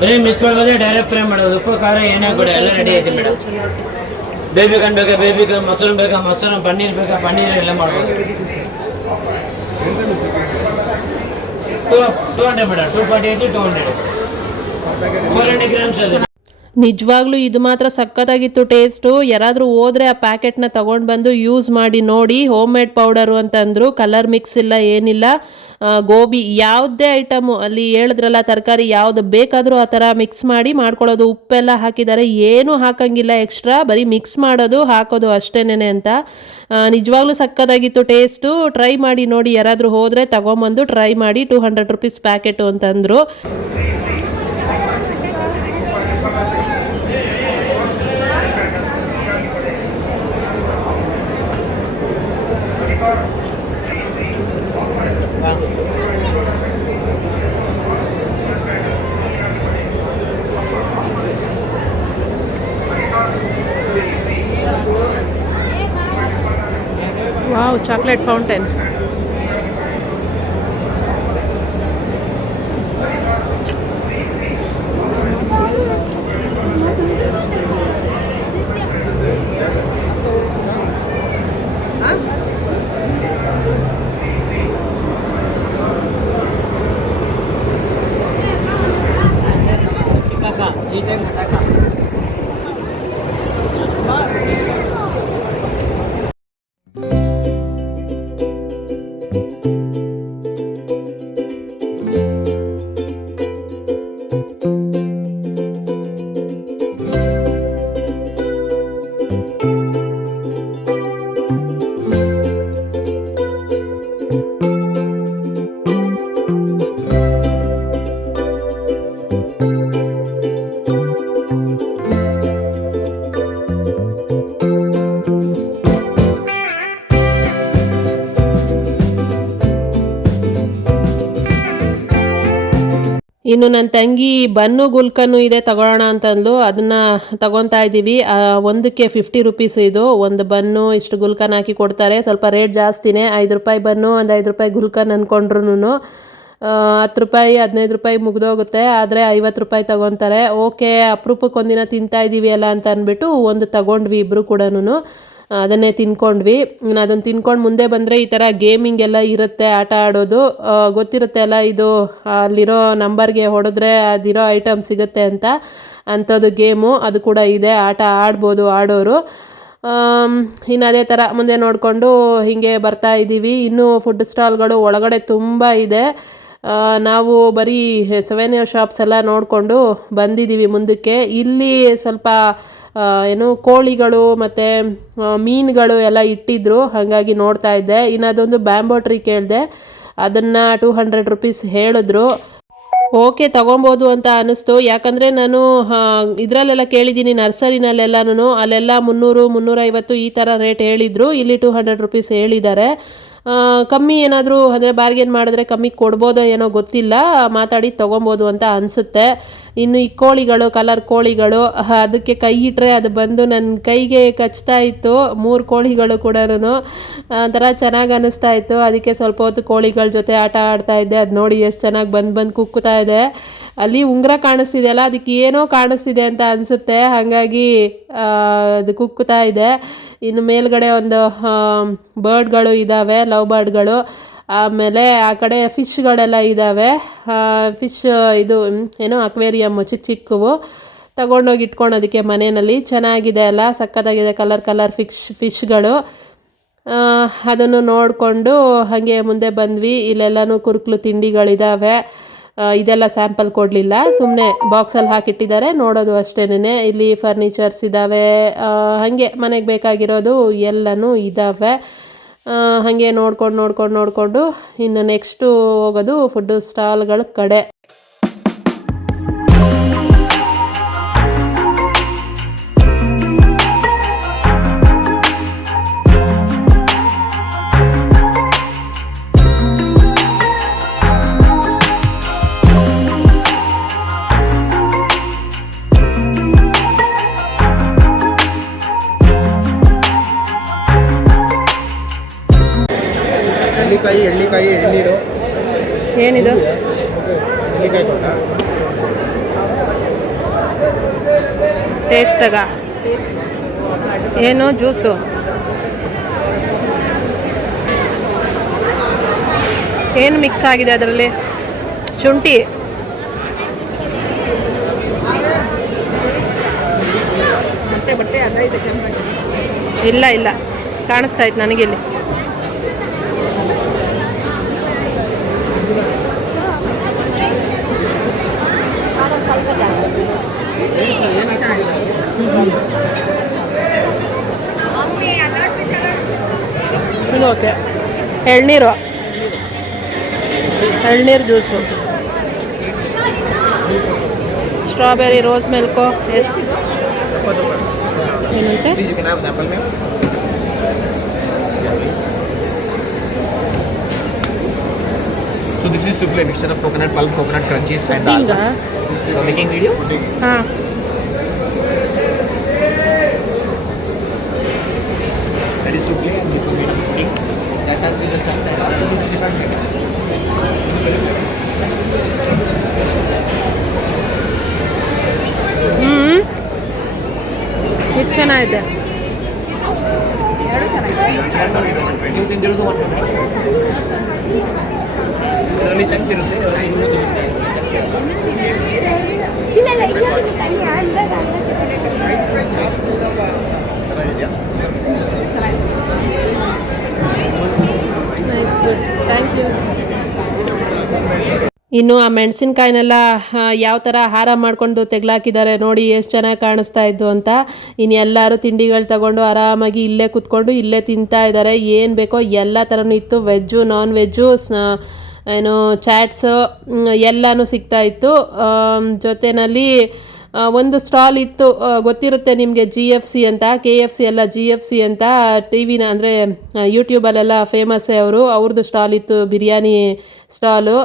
ಬರೀ ಮಿಕ್ಸ್ ಮಾಡೋದು, ಡೈರೆಕ್ಟ್ ಫ್ರೈ ಮಾಡೋದು. ಉಪ್ಪು ಖಾರ ಏನೇ ಕೂಡ ಎಲ್ಲ ರೆಡಿ ಐತಿ ಮೇಡಮ್. ಬೇಬಿಕನ್ ಬೇಕಾ ಬೇಬಿಕನ್, ಮಶ್ರೂಮ್ ಬೇಕಾ ಮಶ್ರೂಮ್, ಪನ್ನೀರ್ ಬೇಕಾ ಪನ್ನೀರ್, ಎಲ್ಲ ಮಾಡ್ಬೋದು. 200 ಮೇಡಮ್. 240 ಐತಿ 200. 400 ಗ್ರಾಮ್ಸ್ ಅದು. ನಿಜವಾಗ್ಲೂ ಇದು ಮಾತ್ರ ಸಖತ್ತಾಗಿತ್ತು ಟೇಸ್ಟು. ಯಾರಾದರೂ ಹೋದರೆ ಆ ಪ್ಯಾಕೆಟ್ನ ತೊಗೊಂಡು ಬಂದು ಯೂಸ್ ಮಾಡಿ ನೋಡಿ. ಹೋಮ್ ಮೇಡ್ ಪೌಡರು ಅಂತಂದರು. ಕಲರ್ ಮಿಕ್ಸ್ ಇಲ್ಲ, ಏನಿಲ್ಲ. ಗೋಬಿ ಯಾವುದೇ ಐಟಮು ಅಲ್ಲಿ ಹೇಳಿದ್ರಲ್ಲ, ತರಕಾರಿ ಯಾವುದು ಬೇಕಾದರೂ ಆ ಥರ ಮಿಕ್ಸ್ ಮಾಡಿ ಮಾಡ್ಕೊಳ್ಳೋದು. ಉಪ್ಪೆಲ್ಲ ಹಾಕಿದ್ದಾರೆ, ಏನೂ ಹಾಕಂಗಿಲ್ಲ ಎಕ್ಸ್ಟ್ರಾ, ಬರೀ ಮಿಕ್ಸ್ ಮಾಡೋದು ಹಾಕೋದು ಅಷ್ಟೇನೆ ಅಂತ. ನಿಜವಾಗ್ಲೂ ಸಖತ್ತಾಗಿತ್ತು ಟೇಸ್ಟು. ಟ್ರೈ ಮಾಡಿ ನೋಡಿ, ಯಾರಾದರೂ ಹೋದರೆ ತಗೊಂಬಂದು ಟ್ರೈ ಮಾಡಿ. 200 ರುಪೀಸ್ ಪ್ಯಾಕೆಟು ಅಂತಂದರು. Wow, chocolate fountain. ಇನ್ನು ನನ್ನ ತಂಗಿ ಬನ್ನು ಗುಲ್ಕನ್ನು ಇದೆ ತಗೊಳ್ಳೋಣ ಅಂತಂದ್ಲು. ಅದನ್ನು ತಗೊತಾ ಇದ್ದೀವಿ. ಒಂದಕ್ಕೆ 50 ರುಪೀಸ್. ಇದು ಒಂದು ಬನ್ನು ಇಷ್ಟು ಗುಲ್ಕನ್ ಹಾಕಿ ಕೊಡ್ತಾರೆ. ಸ್ವಲ್ಪ ರೇಟ್ ಜಾಸ್ತಿನೇ. 5 ರೂಪಾಯಿ ಬನ್ನು, ಒಂದು 5 ರೂಪಾಯಿ ಗುಲ್ಕನ್ ಅಂದ್ಕೊಂಡ್ರು 10 ರೂಪಾಯಿ 15 ರೂಪಾಯಿ ಮುಗಿದೋಗುತ್ತೆ. ಆದರೆ 50 ರೂಪಾಯಿ ತಗೊತಾರೆ. ಓಕೆ, ಅಪರೂಪಕ್ಕೆ ಒಂದಿನ ತಿಂತಾ ಇದ್ದೀವಿ ಅಲ್ಲ ಅಂತ ಅಂದ್ಬಿಟ್ಟು ಒಂದು ತಗೊಂಡ್ವಿ ಇಬ್ಬರು ಕೂಡ. ಅದನ್ನೇ ತಿನ್ಕೊಂಡ್ವಿ. ಅದನ್ನು ತಿನ್ಕೊಂಡು ಮುಂದೆ ಬಂದರೆ ಈ ಥರ ಗೇಮಿಂಗ್ ಎಲ್ಲ ಇರುತ್ತೆ, ಆಟ ಆಡೋದು ಗೊತ್ತಿರುತ್ತೆ ಅಲ್ಲ. ಇದು ಅಲ್ಲಿರೋ ನಂಬರ್ಗೆ ಹೊಡೆದ್ರೆ ಅದಿರೋ ಐಟಮ್ ಸಿಗುತ್ತೆ ಅಂತ, ಅಂಥದ್ದು ಗೇಮು ಅದು ಕೂಡ ಇದೆ. ಆಟ ಆಡ್ಬೋದು ಆಡೋರು. ಇನ್ನು ಅದೇ ಥರ ಮುಂದೆ ನೋಡಿಕೊಂಡು ಹೀಗೆ ಬರ್ತಾ ಇದ್ದೀವಿ. ಇನ್ನೂ ಫುಡ್ ಸ್ಟಾಲ್ಗಳು ಒಳಗಡೆ ತುಂಬ ಇದೆ. ನಾವು ಬರೀ ಸೆವೆನಿಯರ್ ಶಾಪ್ಸ್ ಎಲ್ಲ ನೋಡಿಕೊಂಡು ಬಂದಿದ್ದೀವಿ ಮುಂದಕ್ಕೆ. ಇಲ್ಲಿ ಸ್ವಲ್ಪ ಏನು ಕೋಳಿಗಳು ಮತ್ತು ಮೀನುಗಳು ಎಲ್ಲ ಇಟ್ಟಿದ್ರು, ಹಾಗಾಗಿ ನೋಡ್ತಾ ಇದ್ದೆ. ಇನ್ನು ಅದೊಂದು ಬ್ಯಾಂಬೋ ಟ್ರೀ ಕೇಳಿದೆ, ಅದನ್ನು 200 ರೂಪೀಸ್ ಹೇಳಿದ್ರು. ಓಕೆ ತೊಗೊಬೋದು ಅಂತ ಅನ್ನಿಸ್ತು. ಯಾಕಂದರೆ ನಾನು ಇದರಲ್ಲೆಲ್ಲ ಕೇಳಿದ್ದೀನಿ, ನರ್ಸರಿನಲ್ಲೆಲ್ಲನೂ ಅಲ್ಲೆಲ್ಲ 300, 350 ಈ ಥರ ರೇಟ್ ಹೇಳಿದರು. ಇಲ್ಲಿ 200 ರೂಪೀಸ್ ಹೇಳಿದ್ದಾರೆ. ಕಮ್ಮಿ ಏನಾದರೂ ಅಂದರೆ ಬಾರ್ಗೇನ್ ಮಾಡಿದ್ರೆ ಕಮ್ಮಿ ಕೊಡ್ಬೋದೋ ಏನೋ ಗೊತ್ತಿಲ್ಲ, ಮಾತಾಡಿ ತೊಗೊಬೋದು ಅಂತ ಅನಿಸುತ್ತೆ. ಇನ್ನು ಈ ಕೋಳಿಗಳು, ಕಲರ್ ಕೋಳಿಗಳು, ಅದಕ್ಕೆ ಕೈ ಇಟ್ಟರೆ ಅದು ಬಂದು ನನ್ನ ಕೈಗೆ ಕಚ್ತಾ ಇತ್ತು. 3 ಕೋಳಿಗಳು ಕೂಡ ಒಂಥರ ಚೆನ್ನಾಗಿ ಅನ್ನಿಸ್ತಾ ಇತ್ತು. ಅದಕ್ಕೆ ಸ್ವಲ್ಪ ಹೊತ್ತು ಕೋಳಿಗಳ ಜೊತೆ ಆಟ ಆಡ್ತಾ ಇದ್ದೆ. ಅದು ನೋಡಿ ಎಷ್ಟು ಚೆನ್ನಾಗಿ ಬಂದು ಕುಕ್ಕುತ್ತಾ ಇದೆ. ಅಲ್ಲಿ ಉಂಗುರ ಕಾಣಿಸ್ತಿದೆಯಲ್ಲ, ಅದಕ್ಕೆ ಏನೋ ಕಾಣಿಸ್ತಿದೆ ಅಂತ ಅನಿಸುತ್ತೆ, ಹಾಗಾಗಿ ಅದು ಕುಕ್ಕುತ್ತಾ ಇದೆ. ಇನ್ನು ಮೇಲ್ಗಡೆ ಒಂದು ಬರ್ಡ್ಗಳು ಇದ್ದಾವೆ, ಲವ್ ಬರ್ಡ್ಗಳು. ಆಮೇಲೆ ಆ ಕಡೆ ಫಿಶ್ಗಳೆಲ್ಲ ಇದ್ದಾವೆ. ಫಿಶ್ ಇದು ಏನೋ ಅಕ್ವೇರಿಯಮ್ ಚಿಕ್ಕವು ತಗೊಂಡೋಗಿ ಇಟ್ಕೊಳೋದಕ್ಕೆ ಮನೆಯಲ್ಲಿ. ಚೆನ್ನಾಗಿದೆ ಅಲ್ಲ, ಸಕ್ಕತ್ತಾಗಿದೆ ಕಲರ್ ಫಿಶ್ಗಳು. ಅದನ್ನು ನೋಡಿಕೊಂಡು ಹಾಗೆ ಮುಂದೆ ಬಂದ್ವಿ. ಇಲ್ಲೆಲ್ಲನೂ ಕುರುಕಲು ತಿಂಡಿಗಳಿದ್ದಾವೆ. ಇದೆಲ್ಲ ಸ್ಯಾಂಪಲ್ ಕೊಡಲಿಲ್ಲ, ಸುಮ್ಮನೆ ಬಾಕ್ಸಲ್ಲಿ ಹಾಕಿಟ್ಟಿದ್ದಾರೆ, ನೋಡೋದು ಅಷ್ಟೇನೆ. ಇಲ್ಲಿ ಫರ್ನಿಚರ್ಸ್ ಇದ್ದಾವೆ, ಹಾಗೆ ಮನೆಗೆ ಬೇಕಾಗಿರೋದು ಎಲ್ಲನೂ ಇದ್ದಾವೆ. ಹಾಗೆ ನೋಡ್ಕೊಂಡು ಇನ್ನು ನೆಕ್ಸ್ಟು ಹೋಗೋದು ಫುಡ್ ಸ್ಟಾಲ್ಗಳ ಕಡೆ. ಎಳ್ಳಿಕಾಯಿ ಎಳ್ನೀರು. ಏನಿದು? ಎಳ್ಳಿಕಾಯಿ ತೋಟ. ಟೇಸ್ಟಾಗ ಏನು ಜ್ಯೂಸು? ಏನು ಮಿಕ್ಸ್ ಆಗಿದೆ ಅದರಲ್ಲಿ? ಶುಂಠಿ. ಬಟ್ಟೆ ಅದ ಇದೆ. ಇಲ್ಲ ಕಾಣಿಸ್ತಾ ಇತ್ತು ನನಗಿಲ್ಲಿ. ಇದು ಓಕೆ. ಎಳ್ನೀರು ಜ್ಯೂಸು, ಸ್ಟ್ರಾಬೆರಿ, ರೋಸ್ ಮಿಲ್ಕು. ಏನಂತೆ? So this is souffle, mixture of coconut pulp, coconut crunchies and almonds. You are making video? ಹಾಂ. That is souffle and this is made of pudding. That has been the chunks and also this is different method. ಇದು ಚೆನ್ನಾಗಿದೆ. ಎರಡು ಚೆನ್ನಾಗಿದೆ. ನೀವು ತಿಂದಿರೋದು 120. ಇದರಲ್ಲಿ chunks ಇರುತ್ತೆ, ಇನ್ನೂ chunks thank you. ಇನ್ನು ಆ ಮೆಣಸಿನ್ಕಾಯಿನೆಲ್ಲ ಯಾವ ಥರ ಹಾರ ಮಾಡಿಕೊಂಡು ತೆಗ್ಲಾಕಿದ್ದಾರೆ ನೋಡಿ, ಎಷ್ಟು ಚೆನ್ನಾಗಿ ಕಾಣಿಸ್ತಾ ಇದ್ದು ಅಂತ. ಇನ್ನು ಎಲ್ಲರೂ ತಿಂಡಿಗಳು ತಗೊಂಡು ಆರಾಮಾಗಿ ಇಲ್ಲೇ ಕೂತ್ಕೊಂಡು ಇಲ್ಲೇ ತಿಂತಾ ಇದ್ದಾರೆ. ಏನು ಬೇಕೋ ಎಲ್ಲ ಥರನೂ ಇತ್ತು, ವೆಜ್ಜು, ನಾನ್ ವೆಜ್ಜು, ಏನು ಚಾಟ್ಸು ಎಲ್ಲನೂ ಸಿಗ್ತಾ ಇತ್ತು. ಜೊತೆಯಲ್ಲಿ ಒಂದು ಸ್ಟಾಲ್ ಇತ್ತು, ಗೊತ್ತಿರುತ್ತೆ ನಿಮಗೆ, GFC ಅಂತ. KFC ಅಲ್ಲ, GFC ಅಂತ. TV ಅಂದರೆ ಯೂಟ್ಯೂಬಲ್ಲೆಲ್ಲ ಫೇಮಸ್ಸೇ ಅವ್ರದ್ದು ಸ್ಟಾಲ್ ಇತ್ತು, ಬಿರಿಯಾನಿ ಸ್ಟಾಲು.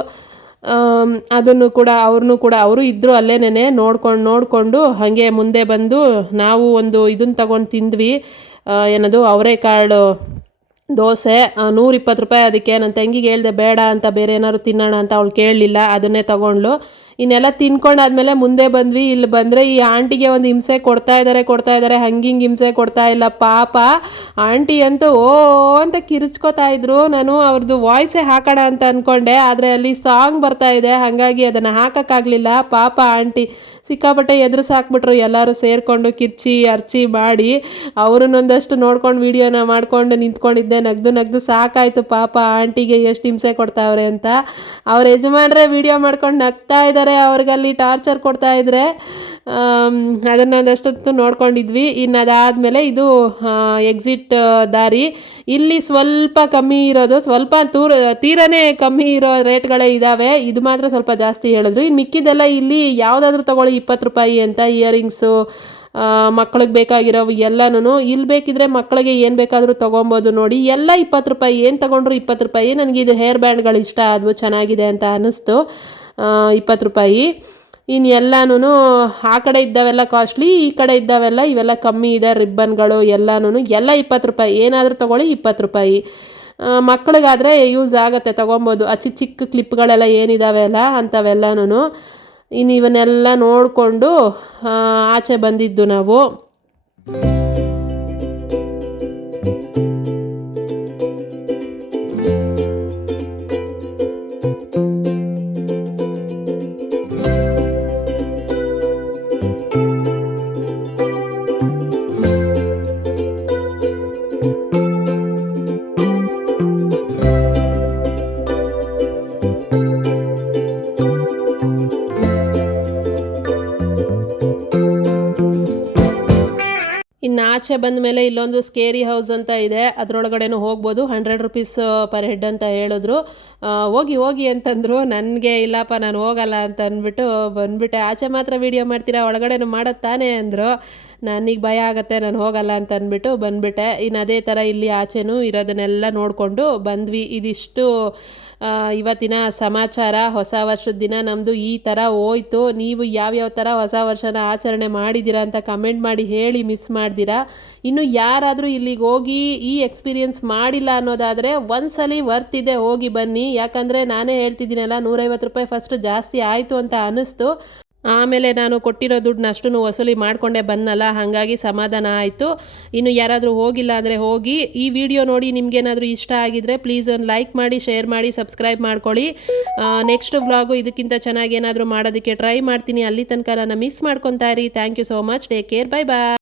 ಅದನ್ನು ಕೂಡ ಅವರು ಇದ್ದರು ಅಲ್ಲೇನೆ. ನೋಡಿಕೊಂಡು ಹಾಗೆ ಮುಂದೆ ಬಂದು ನಾವು ಒಂದು ಇದನ್ನು ತಗೊಂಡು ತಿಂದ್ವಿ. ಏನದು ಅವರೆಕಾಳು ದೋಸೆ, 120 ರೂಪಾಯಿ ಅದಕ್ಕೆ. ನನ್ನ ತಂಗಿಗೆ ಹೇಳಿದೆ ಬೇಡ ಅಂತ, ಬೇರೆ ಏನಾದ್ರು ತಿನ್ನೋಣ ಅಂತ. ಅವಳು ಕೇಳಲಿಲ್ಲ, ಅದನ್ನೇ ತಗೊಂಡ್ಲು. ಇನ್ನೆಲ್ಲ ತಿನ್ಕೊಂಡಾದ್ಮೇಲೆ ಮುಂದೆ ಬಂದ್ವಿ. ಇಲ್ಲಿ ಬಂದರೆ ಈ ಆಂಟಿಗೆ ಒಂದು ಹಿಂಸೆ ಕೊಡ್ತಾ ಇದ್ದಾರೆ ಹಂಗಿಂಗೆ ಹಿಂಸೆ ಕೊಡ್ತಾ ಇಲ್ಲ ಪಾಪ. ಆಂಟಿ ಅಂತೂ ಓ ಅಂತ ಕಿರಿಚ್ಕೋತಾ ಇದ್ರು. ನಾನು ಅವ್ರದ್ದು ವಾಯ್ಸೇ ಹಾಕೋಣ ಅಂತ ಅಂದ್ಕೊಂಡೆ, ಆದರೆ ಅಲ್ಲಿ ಸಾಂಗ್ ಬರ್ತಾ ಇದೆ, ಹಾಗಾಗಿ ಅದನ್ನು ಹಾಕೋಕ್ಕಾಗಲಿಲ್ಲ. ಪಾಪ ಆಂಟಿ ಸಿಕ್ಕಾಪಟ್ಟೆ ಎದುರಿಸಾಕ್ಬಿಟ್ರು ಎಲ್ಲರೂ ಸೇರಿಕೊಂಡು ಕಿರ್ಚಿ ಅರ್ಚಿ ಮಾಡಿ. ಅವ್ರನ್ನೊಂದಷ್ಟು ನೋಡ್ಕೊಂಡು ವೀಡಿಯೋನ ಮಾಡ್ಕೊಂಡು ನಿಂತ್ಕೊಂಡಿದ್ದೆ. ನಗ್ದು ಸಾಕಾಯಿತು ಪಾಪ ಆಂಟಿಗೆ ಎಷ್ಟು ಹಿಂಸೆ ಕೊಡ್ತಾವ್ರೆ ಅಂತ. ಅವ್ರ ಯಜಮಾನ್ರೆ ವೀಡಿಯೋ ಮಾಡ್ಕೊಂಡು ನಗ್ತಾ ಇದ್ದಾರೆ, ಅವ್ರಿಗಲ್ಲಿ ಟಾರ್ಚರ್ ಕೊಡ್ತಾ ಇದ್ರೆ ಅದನ್ನೊಂದಷ್ಟೊತ್ತು ನೋಡ್ಕೊಂಡಿದ್ವಿ. ಇನ್ನು ಅದಾದಮೇಲೆ ಇದು ಎಕ್ಸಿಟ್ ದಾರಿ. ಇಲ್ಲಿ ಸ್ವಲ್ಪ ಕಮ್ಮಿ ಇರೋದು, ಸ್ವಲ್ಪ ತೀರನೇ ಕಮ್ಮಿ ಇರೋ ರೇಟ್ಗಳೇ ಇದ್ದಾವೆ. ಇದು ಮಾತ್ರ ಸ್ವಲ್ಪ ಜಾಸ್ತಿ ಹೇಳಿದ್ರು. ಇನ್ನು ಮಿಕ್ಕಿದೆಲ್ಲ ಇಲ್ಲಿ ಯಾವುದಾದ್ರೂ ತೊಗೊಳ್ಳಿ 20 ರೂಪಾಯಿ ಅಂತ. ಇಯರಿಂಗ್ಸು, ಮಕ್ಳಿಗೆ ಬೇಕಾಗಿರೋವು ಎಲ್ಲನೂ ಇಲ್ಲಿ ಬೇಕಿದ್ರೆ ಮಕ್ಕಳಿಗೆ ಏನು ಬೇಕಾದರೂ ತೊಗೊಬೋದು ನೋಡಿ. ಎಲ್ಲ 20 ರೂಪಾಯಿ, ಏನು ತೊಗೊಂಡ್ರು 20 ರೂಪಾಯಿ. ನನಗಿದು ಹೇರ್ ಬ್ಯಾಂಡ್ಗಳು ಇಷ್ಟ ಆದವು, ಚೆನ್ನಾಗಿದೆ ಅಂತ ಅನ್ನಿಸ್ತು. 20 ರೂಪಾಯಿ. ಇನ್ನು ಎಲ್ಲನೂ ಆ ಕಡೆ ಇದ್ದಾವೆಲ್ಲ ಕಾಸ್ಟ್ಲಿ, ಈ ಕಡೆ ಇದ್ದಾವೆಲ್ಲ ಇವೆಲ್ಲ ಕಮ್ಮಿ ಇದೆ. ರಿಬ್ಬನ್ಗಳು ಎಲ್ಲನೂ ಎಲ್ಲ 20 ರೂಪಾಯಿ. ಏನಾದರೂ ತೊಗೊಳ್ಳಿ 20 ರೂಪಾಯಿ. ಮಕ್ಕಳಿಗಾದರೆ ಯೂಸ್ ಆಗುತ್ತೆ, ತೊಗೊಬೋದು. ಚಿಕ್ಕ ಕ್ಲಿಪ್ಗಳೆಲ್ಲ ಏನಿದ್ದಾವೆ ಅಲ್ಲ ಅಂಥವೆಲ್ಲನೂ. ಇನ್ನು ಇವನ್ನೆಲ್ಲ ನೋಡಿಕೊಂಡು ಆಚೆ ಬಂದಿದ್ದು ನಾವು. ಇನ್ನು ಆಚೆ ಬಂದ ಮೇಲೆ ಇಲ್ಲೊಂದು ಸ್ಕೇರಿ ಹೌಸ್ ಅಂತ ಇದೆ, ಅದರೊಳಗಡೆನೂ ಹೋಗ್ಬೋದು. 100 ರೂಪೀಸ್ ಪರ್ ಹೆಡ್ ಅಂತ ಹೇಳಿದ್ರು. ಹೋಗಿ ಅಂತಂದರು. ನನಗೆ ಇಲ್ಲಪ್ಪ ನಾನು ಹೋಗಲ್ಲ ಅಂತ ಅಂದ್ಬಿಟ್ಟು ಬಂದ್ಬಿಟ್ಟೆ. ಆಚೆ ಮಾತ್ರ ವೀಡಿಯೋ ಮಾಡ್ತೀರಾ, ಒಳಗಡೆನೂ ಮಾಡೋದು ತಾನೇ ಅಂದರು. ನನಗೆ ಭಯ ಆಗುತ್ತೆ, ನಾನು ಹೋಗಲ್ಲ ಅಂತ ಅಂದ್ಬಿಟ್ಟು ಬಂದುಬಿಟ್ಟೆ. ಇನ್ನು ಅದೇ ಥರ ಇಲ್ಲಿ ಆಚೆನೂ ಇರೋದನ್ನೆಲ್ಲ ನೋಡಿಕೊಂಡು ಬಂದ್ವಿ. ಇದಿಷ್ಟು ಇವತ್ತಿನ ಸಮಾಚಾರ. ಹೊಸ ವರ್ಷದ ದಿನ ನಮ್ಮದು ಈ ಥರ ಹೋಯ್ತು. ನೀವು ಯಾವ್ಯಾವ ಥರ ಹೊಸ ವರ್ಷನ ಆಚರಣೆ ಮಾಡಿದ್ದೀರಾ ಅಂತ ಕಮೆಂಟ್ ಮಾಡಿ ಹೇಳಿ, ಮಿಸ್ ಮಾಡ್ದಿರಾ. ಇನ್ನು ಯಾರಾದರೂ ಇಲ್ಲಿಗೆ ಹೋಗಿ ಈ ಎಕ್ಸ್ಪೀರಿಯೆನ್ಸ್ ಮಾಡಿಲ್ಲ ಅನ್ನೋದಾದರೆ ಒಂದ್ಸಲಿ ವರ್ತ್ ಇದೆ, ಹೋಗಿ ಬನ್ನಿ. ಯಾಕಂದರೆ ನಾನೇ ಹೇಳ್ತಿದ್ದೀನಲ್ಲ, 150 ರೂಪಾಯಿ ಫಸ್ಟ್ ಜಾಸ್ತಿ ಆಯಿತು ಅಂತ ಅನ್ನಿಸ್ತು. ಆಮೇಲೆ ನಾನು ಕೊಟ್ಟಿರೋ ದುಡ್ಡನ್ನ ಅಷ್ಟನ್ನು ವಸೂಲಿ ಮಾಡಿಕೊಂಡೇ ಬಂದನಲ್ಲ, ಹಾಗಾಗಿ ಸಮಾಧಾನ ಆಯಿತು. ಇನ್ನು ಯಾರಾದರೂ ಹೋಗಿಲ್ಲ ಅಂದರೆ ಹೋಗಿ. ಈ ವಿಡಿಯೋ ನೋಡಿ ನಿಮಗೇನಾದರೂ ಇಷ್ಟ ಆಗಿದರೆ ಪ್ಲೀಸ್ ಒಂದು ಲೈಕ್ ಮಾಡಿ, ಶೇರ್ ಮಾಡಿ, ಸಬ್ಸ್ಕ್ರೈಬ್ ಮಾಡ್ಕೊಳ್ಳಿ. ನೆಕ್ಸ್ಟ್ ವ್ಲಾಗು ಇದಕ್ಕಿಂತ ಚೆನ್ನಾಗಿ ಏನಾದರೂ ಮಾಡೋದಕ್ಕೆ ಟ್ರೈ ಮಾಡ್ತೀನಿ. ಅಲ್ಲಿ ತನಕ ನನ್ನ ಮಿಸ್ ಮಾಡ್ಕೊತಾ ಇರಿ. Thank you so much. Take care. Bye bye.